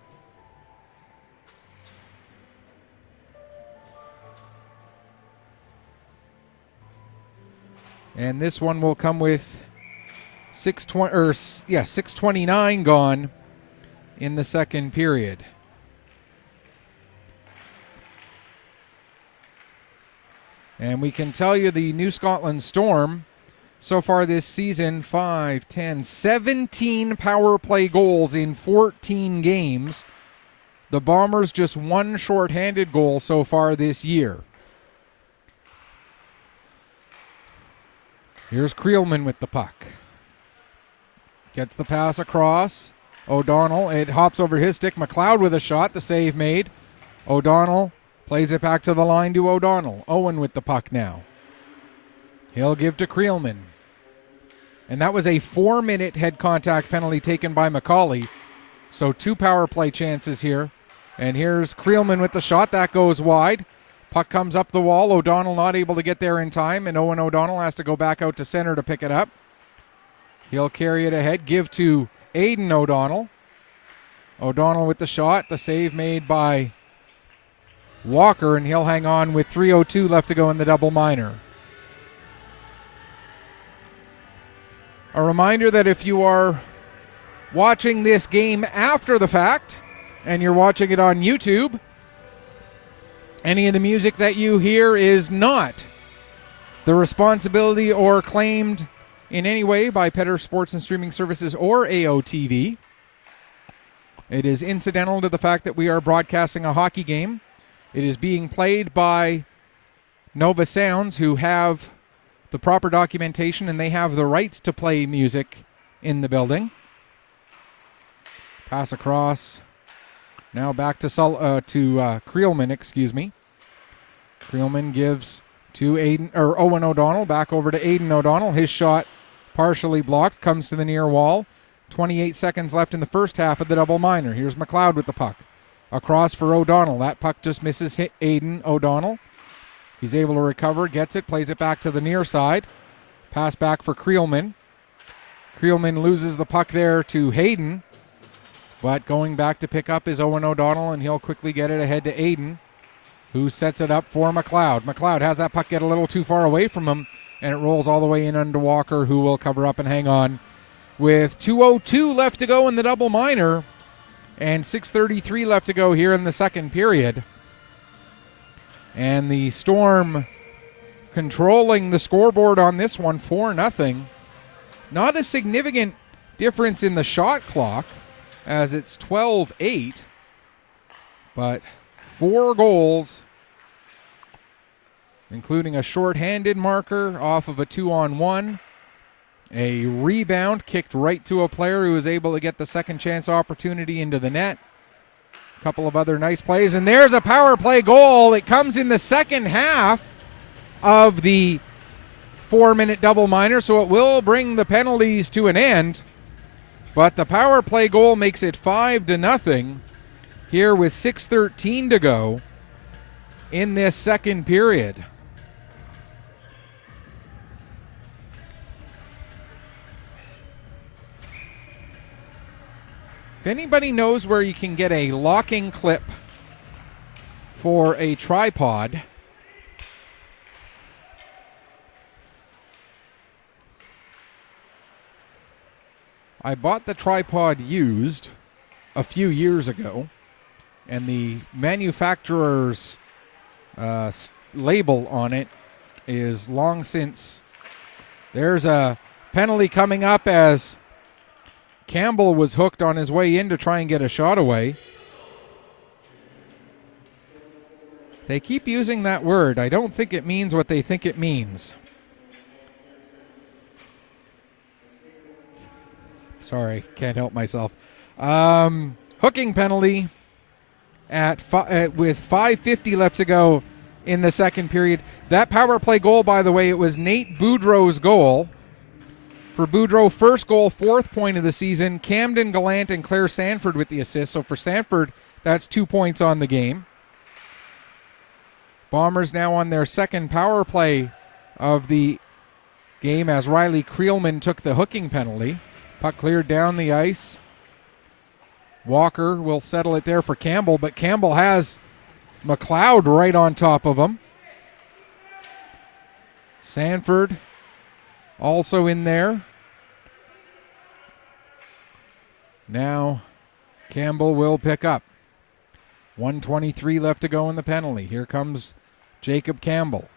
And this one will come with 6:29 gone in the second period. And we can tell you the New Scotland Storm so far this season, 17 power play goals in 14 games. The Bombers just 1 shorthanded goal so far this year. Here's Creelman with the puck. Gets the pass across. O'Donnell, it hops over his stick. McLeod with a shot, the save made. O'Donnell plays it back to the line to O'Donnell. Owen with the puck now. He'll give to Creelman. And that was a 4-minute head contact penalty taken by McCauley. So 2 power play chances here. And here's Creelman with the shot. That goes wide. Puck comes up the wall. O'Donnell not able to get there in time, and Owen O'Donnell has to go back out to center to pick it up. He'll carry it ahead, give to Aidan O'Donnell. O'Donnell with the shot. The save made by Walker, and he'll hang on with 3:02 left to go in the double minor. A reminder that if you are watching this game after the fact and you're watching it on YouTube, any of the music that you hear is not the responsibility or claimed in any way by Petter Sports and Streaming Services or AOTV. It is incidental to the fact that we are broadcasting a hockey game. It is being played by Nova Sounds, who have the proper documentation and they have the rights to play music in the building. Pass across. Now back to Creelman, Creelman gives to Owen O'Donnell, back over to Aiden O'Donnell. His shot partially blocked, comes to the near wall. 28 seconds left in the first half of the double minor. Here's McLeod with the puck. Across for O'Donnell. That puck just misses Aiden O'Donnell. He's able to recover, gets it, plays it back to the near side. Pass back for Creelman. Creelman loses the puck there to Hayden, but going back to pick up is Owen O'Donnell, and he'll quickly get it ahead to Aiden, who sets it up for McLeod. McLeod has that puck get a little too far away from him, and it rolls all the way in under Walker, who will cover up and hang on. With 2:02 left to go in the double minor and 6:33 left to go here in the second period. And the Storm controlling the scoreboard on this one, 4-0. Not a significant difference in the shot clock, as it's 12-8, but 4 goals, including a shorthanded marker off of a 2-on-1, a rebound kicked right to a player who was able to get the second chance opportunity into the net. A couple of other nice plays, and there's a power play goal. It comes in the second half of the 4-minute double minor, so it will bring the penalties to an end. But the power play goal makes it 5-0 here with 6:13 to go in this second period. If anybody knows where you can get a locking clip for a tripod, I bought the tripod used a few years ago, and the manufacturer's label on it is long since. There's a penalty coming up as Campbell was hooked on his way in to try and get a shot away. They keep using that word. I don't think it means what they think it means. Sorry, can't help myself. Hooking penalty with 5:50 left to go in the second period. That power play goal, by the way, it was Nate Boudreau's goal. For Boudreau, first goal, 4th point of the season. Camden Gallant and Claire Sanford with the assist. So for Sanford, that's 2 points on the game. Bombers now on their second power play of the game as Riley Creelman took the hooking penalty. Puck cleared down the ice. Walker will settle it there for Campbell, but Campbell has McLeod right on top of him. Sanford also in there. Now Campbell will pick up. 1:23 left to go in the penalty. Here comes Jacob Campbell.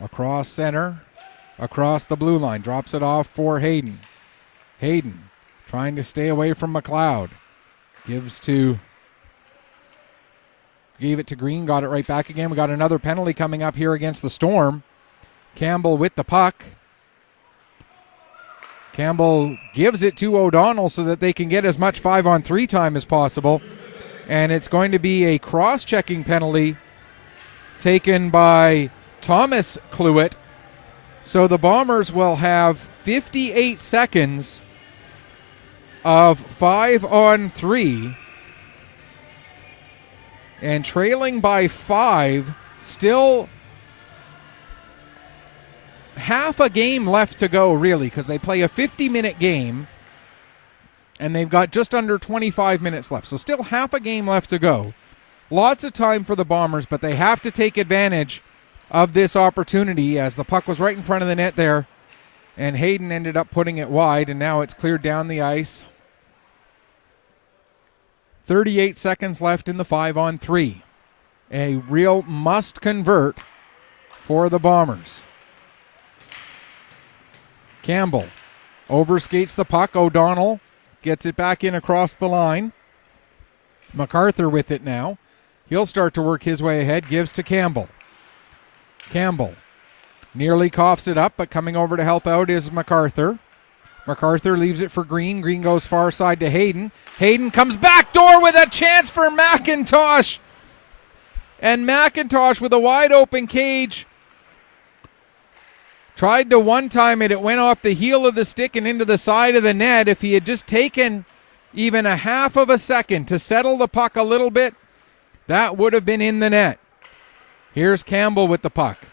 Across center, across the blue line. Drops it off for Hayden. Hayden trying to stay away from McLeod. Gave it to Green, got it right back again. We got another penalty coming up here against the Storm. Campbell with the puck. Campbell gives it to O'Donnell so that they can get as much 5-on-3 time as possible. And it's going to be a cross-checking penalty taken by Thomas Cluett. So the Bombers will have 58 seconds of 5-on-3. And trailing by 5, still half a game left to go, really, because they play a 50-minute game, and they've got just under 25 minutes left. So still half a game left to go. Lots of time for the Bombers, but they have to take advantage of this opportunity as the puck was right in front of the net there, and Hayden ended up putting it wide, and now it's cleared down the ice. 38 seconds left in the 5-on-3. A real must convert for the Bombers. Campbell overskates the puck. O'Donnell gets it back in across the line. MacArthur with it now. He'll start to work his way ahead. Gives to Campbell. Campbell nearly coughs it up, but coming over to help out is MacArthur. MacArthur leaves it for Green. Green goes far side to Hayden. Hayden comes back door with a chance for McIntosh. And McIntosh with a wide open cage. Tried to one-time it. It went off the heel of the stick and into the side of the net. If he had just taken even a half of a second to settle the puck a little bit, that would have been in the net. Here's Campbell with the puck.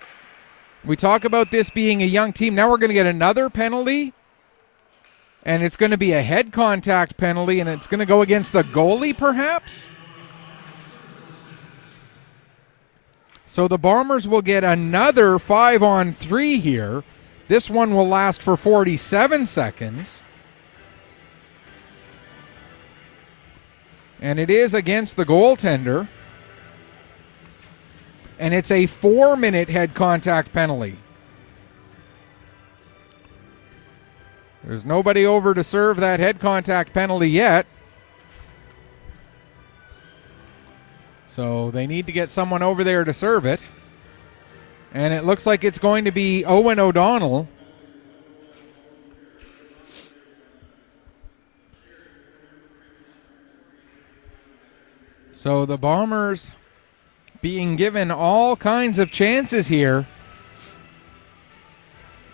We talk about this being a young team. Now we're going to get another penalty, and it's going to be a head contact penalty, and it's going to go against the goalie, perhaps? So the Bombers will get another 5-on-3 here. This one will last for 47 seconds. And it is against the goaltender. And it's a 4-minute head contact penalty. There's nobody over to serve that head contact penalty yet. So they need to get someone over there to serve it. And it looks like it's going to be Owen O'Donnell. So the Bombers being given all kinds of chances here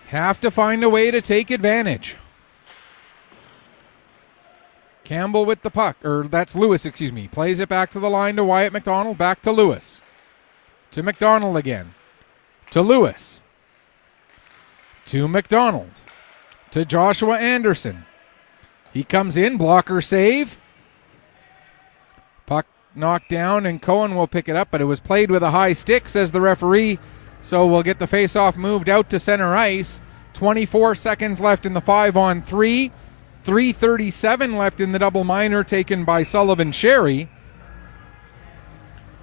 have to find a way to take advantage. Campbell with the puck, or that's Lewis, excuse me. Plays it back to the line to Wyatt McDonald, back to Lewis. To McDonald again. To Lewis. To McDonald. To Joshua Anderson. He comes in, blocker save. Puck knocked down, and Cohen will pick it up, but it was played with a high stick, says the referee. So we'll get the faceoff moved out to center ice. 24 seconds left in the 5-on-3. 3:37 left in the double minor taken by Sullivan Sherry.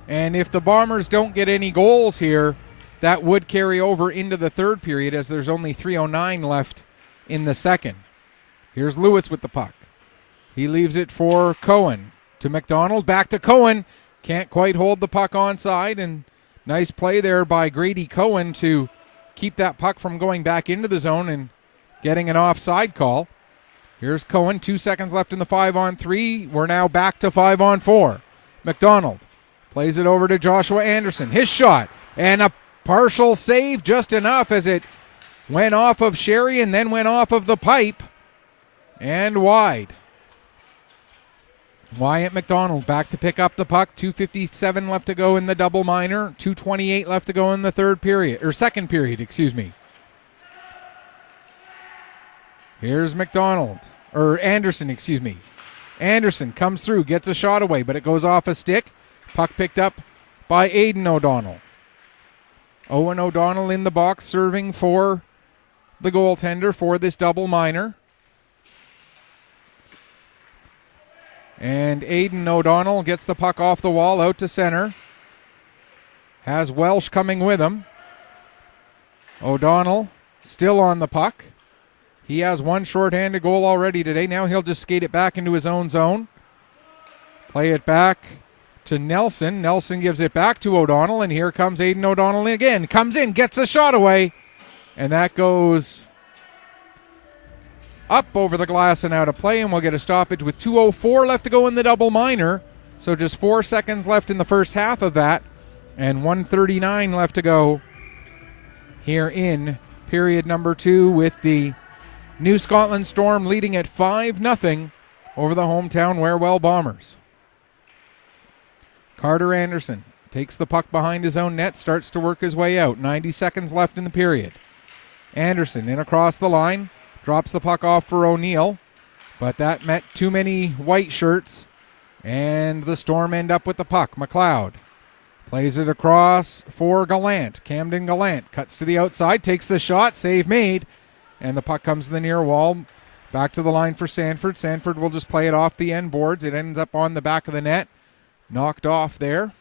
And if the Bombers don't get any goals here, that would carry over into the third period as there's only 3:09 left in the second. Here's Lewis with the puck. He leaves it for Cohen. To McDonald, back to Cohen. Can't quite hold the puck onside, and nice play there by Grady Cohen to keep that puck from going back into the zone and getting an offside call. Here's Cohen, 2 seconds left in the 5-on-3. We're now back to 5-on-4. McDonald plays it over to Joshua Anderson. His shot, and a partial save, just enough as it went off of Sherry and then went off of the pipe and wide. Wyatt McDonald back to pick up the puck. 2:57 left to go in the double minor. 2:28 left to go in the second period, excuse me. Here's Anderson, excuse me. Anderson comes through, gets a shot away, but it goes off a stick. Puck picked up by Aiden O'Donnell. Owen O'Donnell in the box serving for the goaltender for this double minor. And Aiden O'Donnell gets the puck off the wall out to center. Has Welsh coming with him. O'Donnell still on the puck. He has one shorthanded goal already today. Now he'll just skate it back into his own zone. Play it back to Nelson. Nelson gives it back to O'Donnell, and here comes Aiden O'Donnell again. Comes in, gets a shot away, and that goes up over the glass and out of play, and we'll get a stoppage with 2:04 left to go in the double minor. So just 4 seconds left in the first half of that, and 1:39 left to go here in period number 2 with the New Scotland Storm leading at 5-0 over the hometown Warewell Bombers. Carter Anderson takes the puck behind his own net, starts to work his way out. 90 seconds left in the period. Anderson in across the line, drops the puck off for O'Neill, but that met too many white shirts, and the Storm end up with the puck. McLeod plays it across for Gallant. Camden Gallant cuts to the outside, takes the shot, save made, and the puck comes to the near wall. Back to the line for Sanford. Sanford will just play it off the end boards. It ends up on the back of the net. Knocked off there.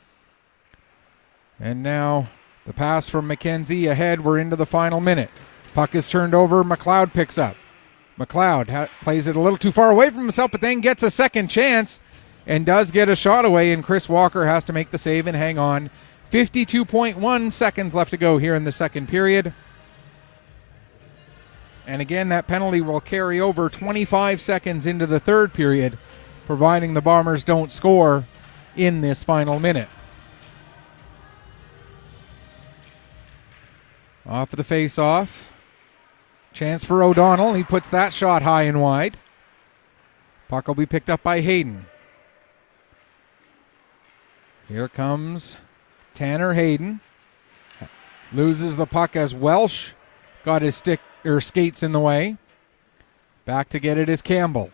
And now the pass from McKenzie ahead. We're into the final minute. Puck is turned over. McLeod picks up. McLeod plays it a little too far away from himself, but then gets a second chance and does get a shot away, and Chris Walker has to make the save and hang on. 52.1 seconds left to go here in the second period. And again, that penalty will carry over 25 seconds into the third period, providing the Bombers don't score in this final minute. Off of the face-off. Chance for O'Donnell. He puts that shot high and wide. Puck will be picked up by Hayden. Here comes Tanner Hayden. Loses the puck as Welsh got his skates in the way. Back to get it is Campbell.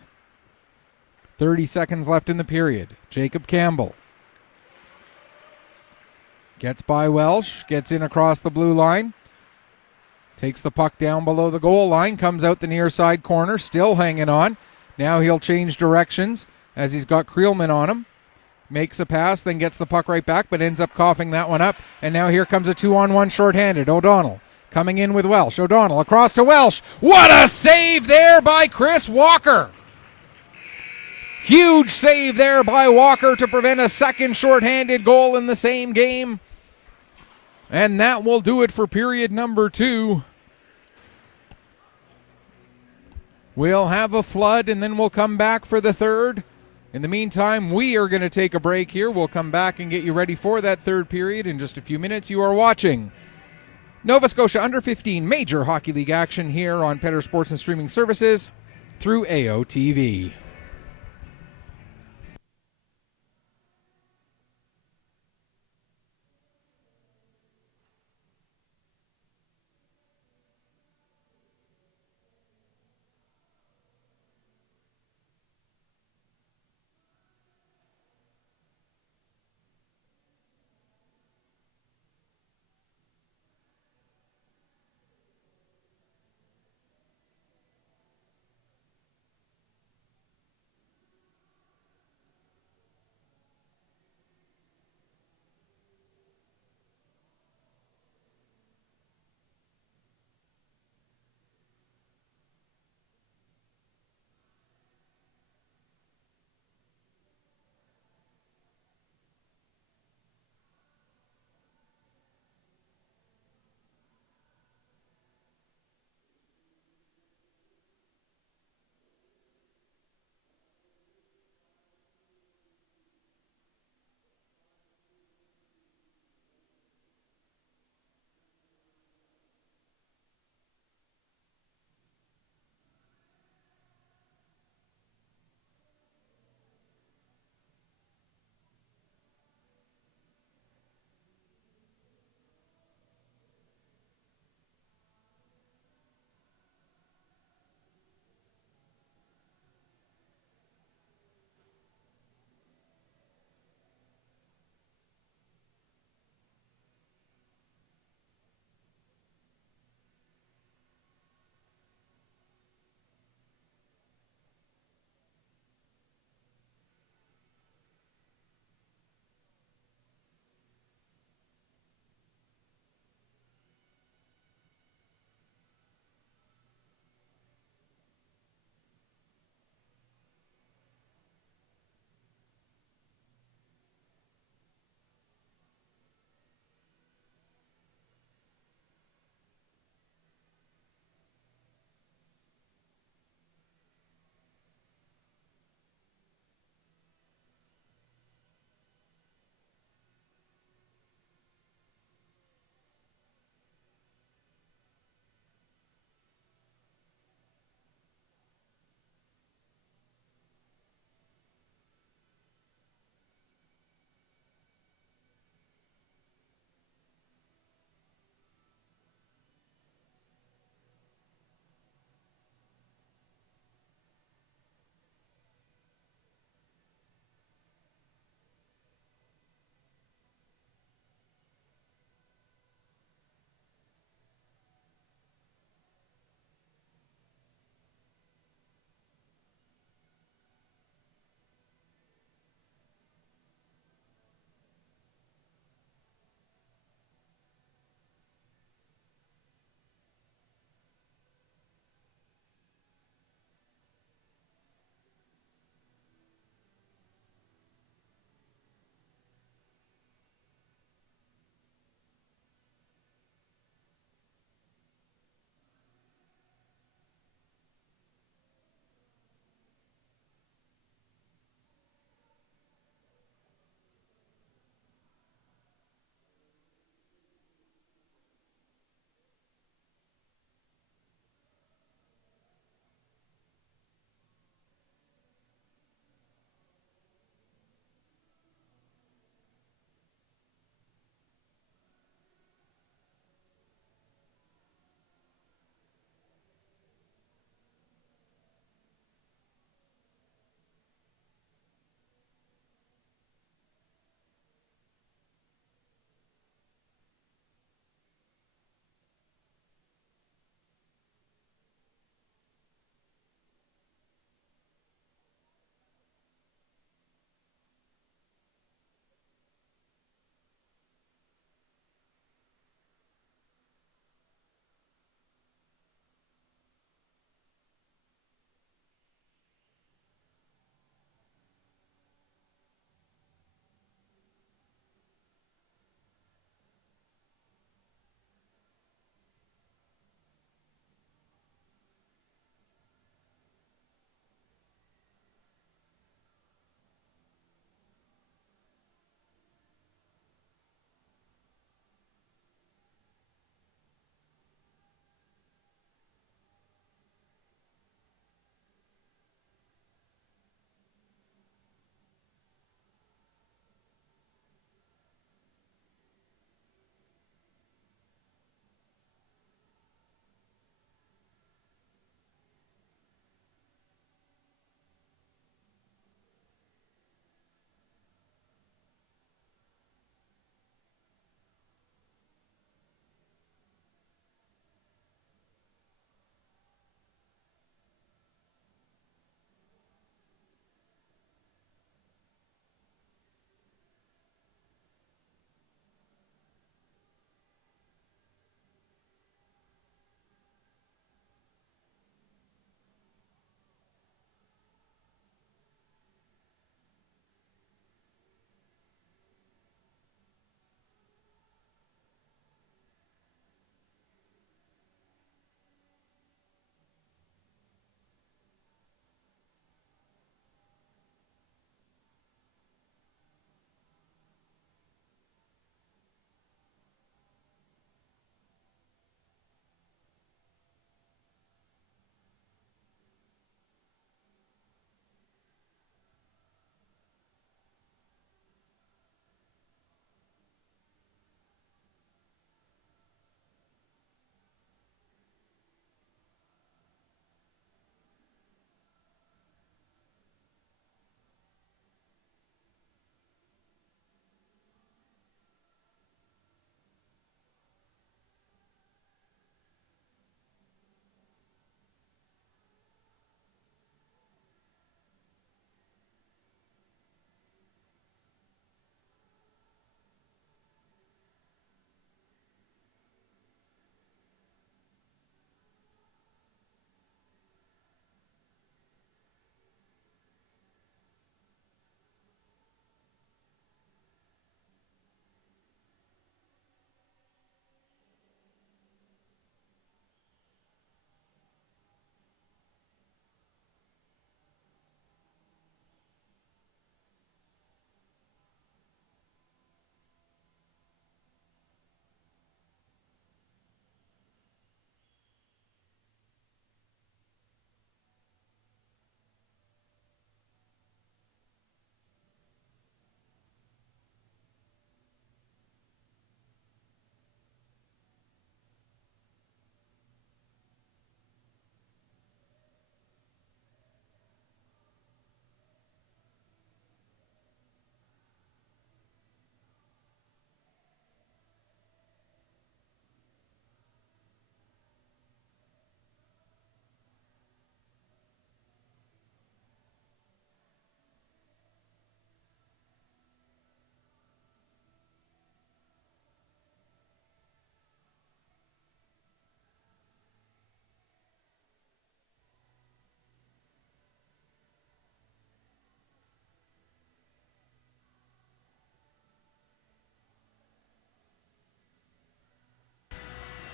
30 seconds left in the period. Jacob Campbell gets by Welsh, gets in across the blue line. Takes the puck down below the goal line, comes out the near side corner, still hanging on. Now he'll change directions as he's got Creelman on him. Makes a pass, then gets the puck right back, but ends up coughing that one up. And now here comes a 2-on-1 shorthanded. O'Donnell coming in with Welsh. O'Donnell across to Welsh. What a save there by Chris Walker. Huge save there by Walker to prevent a second shorthanded goal in the same game. And that will do it for period number 2. We'll have a flood and then we'll come back for the third. In the meantime, we are going to take a break here. We'll come back and get you ready for that third period in just a few minutes. You are watching Nova Scotia Under 15 Major Hockey League action here on Petter Sports and Streaming Services through AOTV.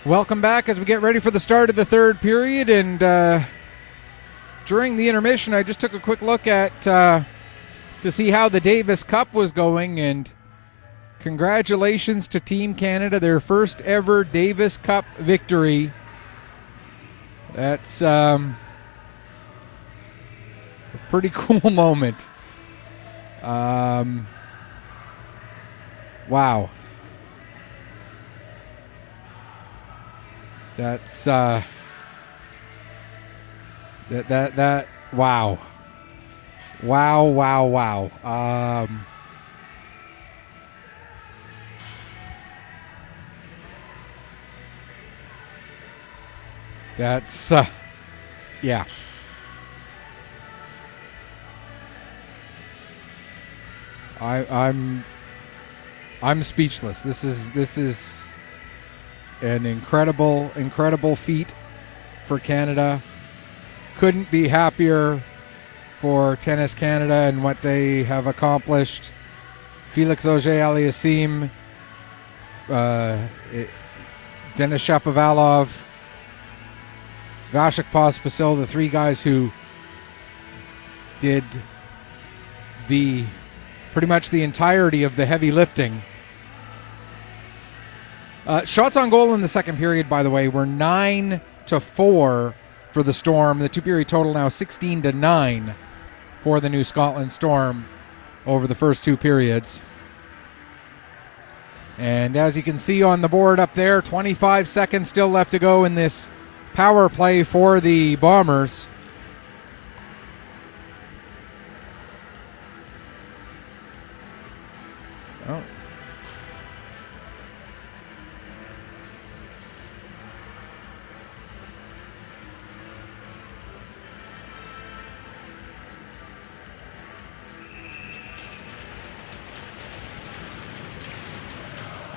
Welcome back as we get ready for the start of the third period. And during the intermission, I just took a quick look at to see how the Davis Cup was going. And congratulations to Team Canada, their first ever Davis Cup victory. That's a pretty cool moment. Wow. That's wow. Wow. That's yeah. I'm speechless. This is an incredible feat for Canada. Couldn't be happier for Tennis Canada and what they have accomplished. Felix Auger-Aliassime, Denis Shapovalov, Vasek Pospisil, the three guys who did pretty much the entirety of the heavy lifting. Shots on goal in the second period, by the way, were 9-4 for the Storm. The two-period total now 16-9 for the New Scotland Storm over the first two periods. And as you can see on the board up there, 25 seconds still left to go in this power play for the Bombers. Oh.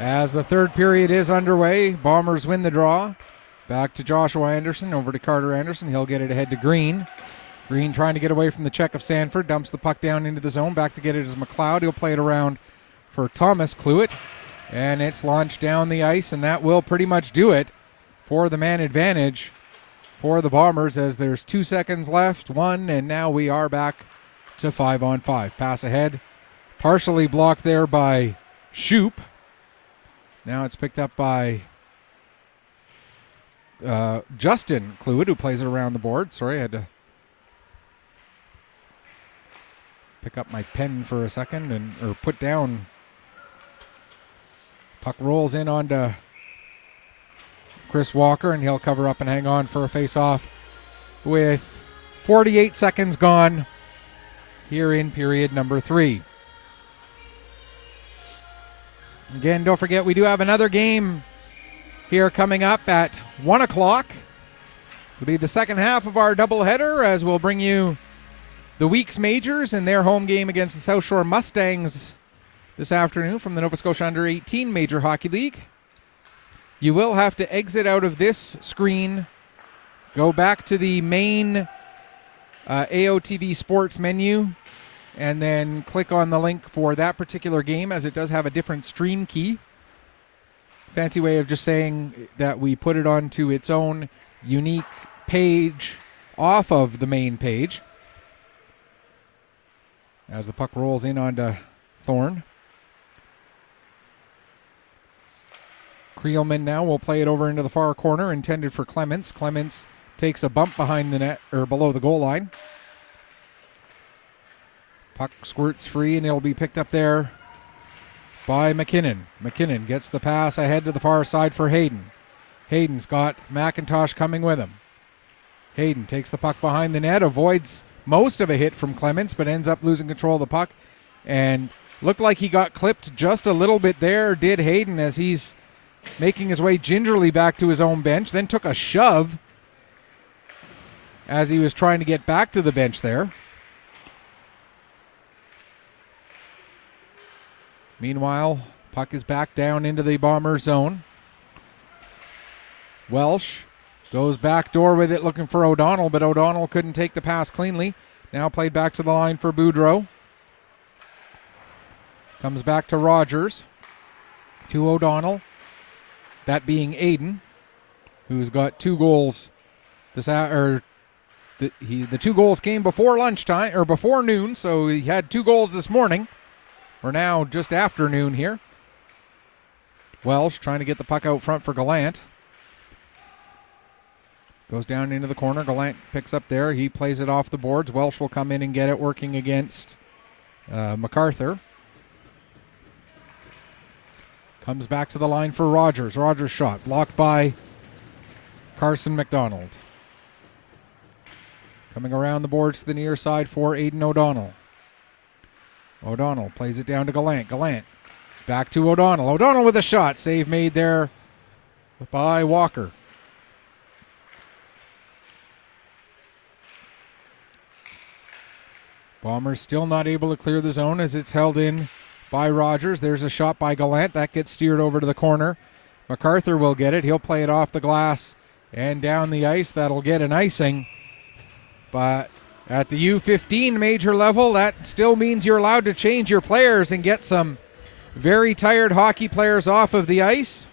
As the third period is underway, Bombers win the draw. Back to Joshua Anderson, over to Carter Anderson. He'll get it ahead to Green. Green trying to get away from the check of Sanford. Dumps the puck down into the zone. Back to get it is McLeod. He'll play it around for Thomas Cluett. And it's launched down the ice, and that will pretty much do it for the man advantage for the Bombers as there's 2 seconds left. One, and now we are back to 5-on-5. Pass ahead. Partially blocked there by Shoop. Now it's picked up by Justin Cluett, who plays it around the board. Sorry, I had to pick up my pen for a second or put down. Puck rolls in onto Chris Walker, and he'll cover up and hang on for a face-off with 48 seconds gone here in period number 3. Again, don't forget, we do have another game here coming up at 1 o'clock. It'll be the second half of our doubleheader as we'll bring you the week's majors and their home game against the South Shore Mustangs this afternoon from the Nova Scotia Under-18 Major Hockey League. You will have to exit out of this screen, go back to the main AOTV Sports menu, and then click on the link for that particular game, as it does have a different stream key. Fancy way of just saying that we put it onto its own unique page off of the main page. As the puck rolls in onto Thorne. Creelman now will play it over into the far corner, intended for Clements. Clements takes a bump behind the net, or below the goal line. Puck squirts free, and it'll be picked up there by McKinnon. McKinnon gets the pass ahead to the far side for Hayden. Hayden's got McIntosh coming with him. Hayden takes the puck behind the net, avoids most of a hit from Clements, but ends up losing control of the puck. And looked like he got clipped just a little bit there, did Hayden, as he's making his way gingerly back to his own bench. Then took a shove as he was trying to get back to the bench there. Meanwhile, puck is back down into the Bomber zone. Welsh goes back door with it, looking for O'Donnell, but O'Donnell couldn't take the pass cleanly. Now played back to the line for Boudreau. Comes back to Rogers. To O'Donnell. That being Aiden. who's got 2 goals the 2 goals came before lunchtime or before noon, so he had 2 goals this morning. We're now just after noon here. Welsh trying to get the puck out front for Gallant. Goes down into the corner. Gallant picks up there. He plays it off the boards. Welsh will come in and get it, working against MacArthur. Comes back to the line for Rogers. Rogers' shot blocked by Carson McDonald. Coming around the boards to the near side for Aidan O'Donnell. O'Donnell plays it down to Gallant. Gallant back to O'Donnell. O'Donnell with a shot. Save made there by Walker. Bombers still not able to clear the zone as it's held in by Rogers. There's a shot by Gallant. That gets steered over to the corner. MacArthur will get it. He'll play it off the glass and down the ice. That'll get an icing. But at the U15 major level, that still means you're allowed to change your players and get some very tired hockey players off of the ice.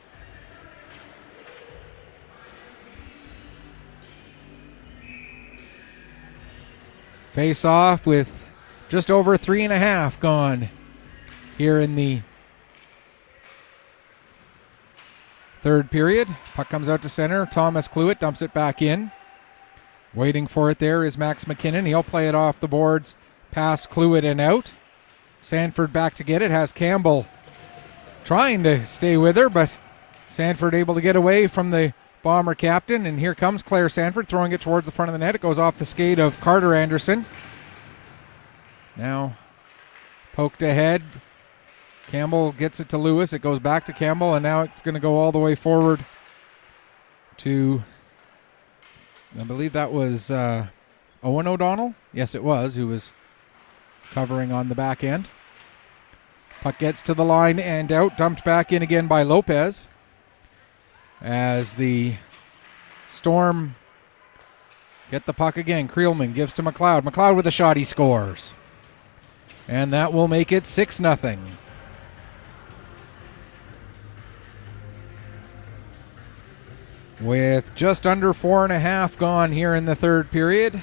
Face off with just over 3.5 gone here in the third period. Puck comes out to center. Thomas Cluett dumps it back in. Waiting for it there is Max McKinnon. He'll play it off the boards past Cluett and out. Sanford back to get it. Has Campbell trying to stay with her, but Sanford able to get away from the Bomber captain. And here comes Claire Sanford throwing it towards the front of the net. It goes off the skate of Carter Anderson. Now poked ahead. Campbell gets it to Lewis. It goes back to Campbell, and now it's going to go all the way forward to, I believe that was Owen O'Donnell. Yes, it was, who was covering on the back end. Puck gets to the line and out. Dumped back in again by Lopez as the Storm get the puck again. Creelman gives to McLeod. McLeod with a shot. He scores. And that will make it 6-0. With just under 4.5 gone here in the third period.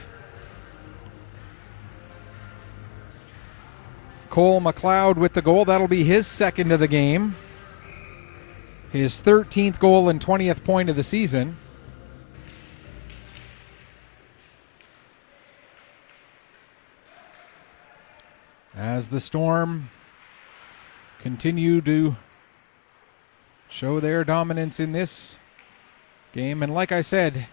Cole McLeod with the goal. That'll be his second of the game. His 13th goal and 20th point of the season. As the Storm continue to show their dominance in this game. And like I said,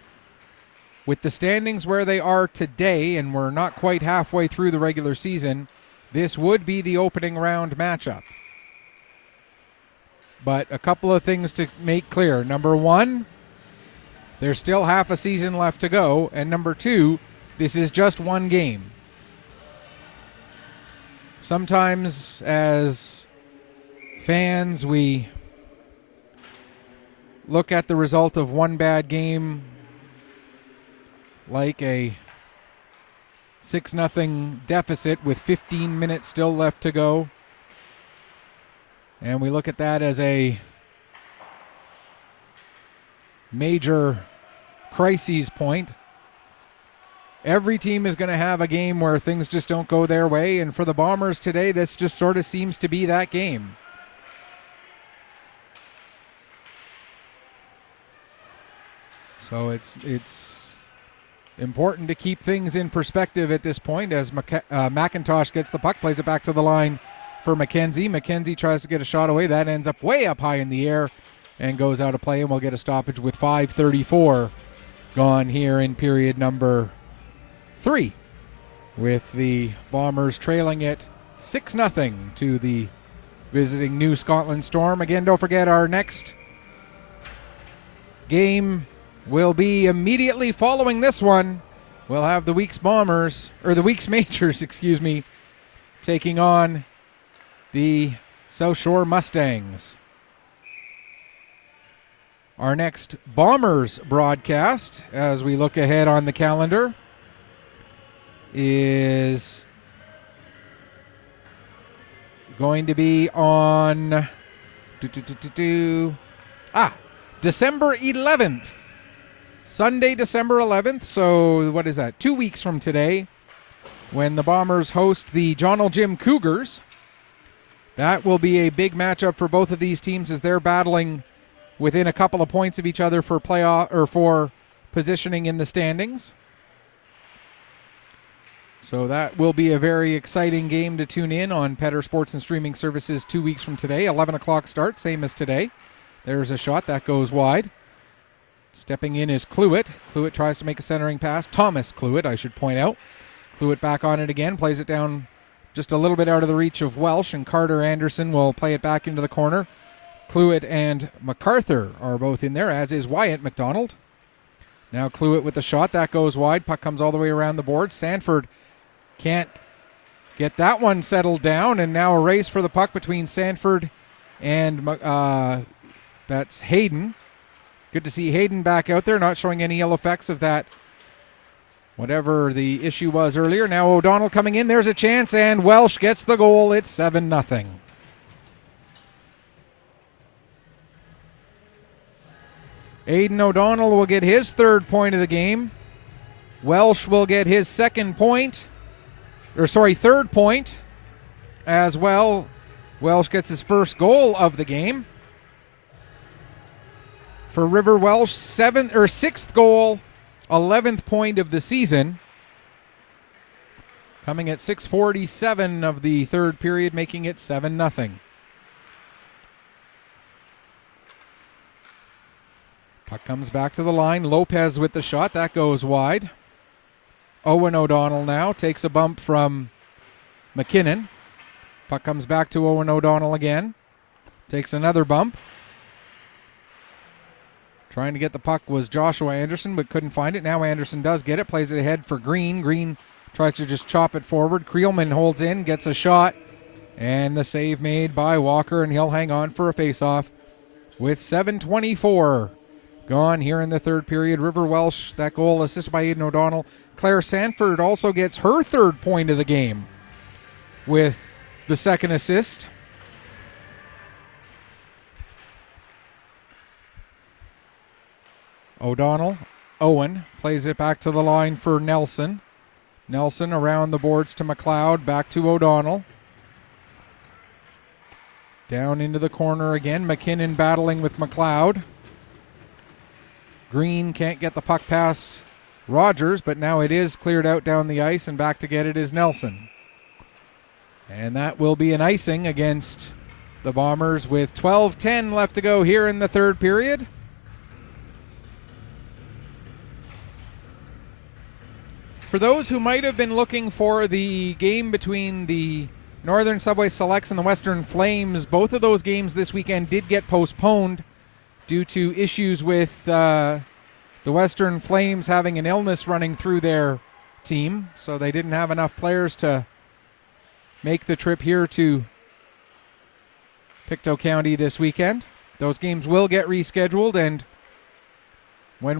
with the standings where they are today, and we're not quite halfway through the regular season, this would be the opening round matchup. But a couple of things to make clear. Number one, there's still half a season left to go. And number two, this is just one game. Sometimes as fans, we look at the result of one bad game like a 6-0 deficit with 15 minutes still left to go. And we look at that as a major crisis point. Every team is going to have a game where things just don't go their way. And for the Bombers today, this just sort of seems to be that game. So it's important to keep things in perspective at this point as McIntosh gets the puck, plays it back to the line for McKenzie. McKenzie tries to get a shot away. That ends up way up high in the air and goes out of play, and we'll get a stoppage with 5:34 gone here in period number 3, with the Bombers trailing it 6-0 to the visiting New Scotland Storm. Again, don't forget our next game will be immediately following this one. We'll have the week's Bombers, or the week's Majors, taking on the South Shore Mustangs. Our next Bombers broadcast, as we look ahead on the calendar, is going to be on December 11th Sunday, December 11th, so what is that, 2 weeks from today, when the Bombers host the John L. Jim Cougars. That will be a big matchup for both of these teams as they're battling within a couple of points of each other for playoff or for positioning in the standings. So that will be a very exciting game to tune in on Petter Sports and Streaming Services 2 weeks from today. 11 o'clock start, same as today. There's a shot that goes wide. Stepping in is Cluett. Cluett tries to make a centering pass. Thomas Cluett, I should point out. Cluett back on it again, plays it down just a little bit out of the reach of Welsh, and Carter Anderson will play it back into the corner. Cluett and MacArthur are both in there, as is Wyatt McDonald. Now Cluett with the shot. That goes wide. Puck comes all the way around the board. Sanford can't get that one settled down, and now a race for the puck between Sanford and that's Hayden. Good to see Hayden back out there, not showing any ill effects of that, whatever the issue was earlier. Now O'Donnell coming in. There's a chance, and Welsh gets the goal. It's 7-0. Aidan O'Donnell will get his third point of the game. Welsh will get his third point as well. Welsh gets his first goal of the game. For River Welsh, sixth goal, 11th point of the season. Coming at 6:47 of the third period, making it 7-0. Puck comes back to the line. Lopez with the shot. That goes wide. Owen O'Donnell now takes a bump from McKinnon. Puck comes back to Owen O'Donnell again. Takes another bump. Trying to get the puck was Joshua Anderson, but couldn't find it. Now Anderson does get it. Plays it ahead for Green. Green tries to just chop it forward. Creelman holds in, gets a shot. And the save made by Walker, and he'll hang on for a face-off with 7:24 gone here in the third period. River Welsh, that goal assisted by Aidan O'Donnell. Claire Sanford also gets her third point of the game with the second assist. Owen plays it back to the line for Nelson. Nelson around the boards to McLeod, back to O'Donnell. Down into the corner again. McKinnon battling with McLeod. Green can't get the puck past Rogers, but now it is cleared out down the ice, and back to get it is Nelson. And that will be an icing against the Bombers with 12:10 left to go here in the third period. For those who might have been looking for the game between the Northern Subway Selects and the Western Flames, both of those games this weekend did get postponed due to issues with the Western Flames having an illness running through their team. So they didn't have enough players to make the trip here to Pictou County this weekend. Those games will get rescheduled, and when we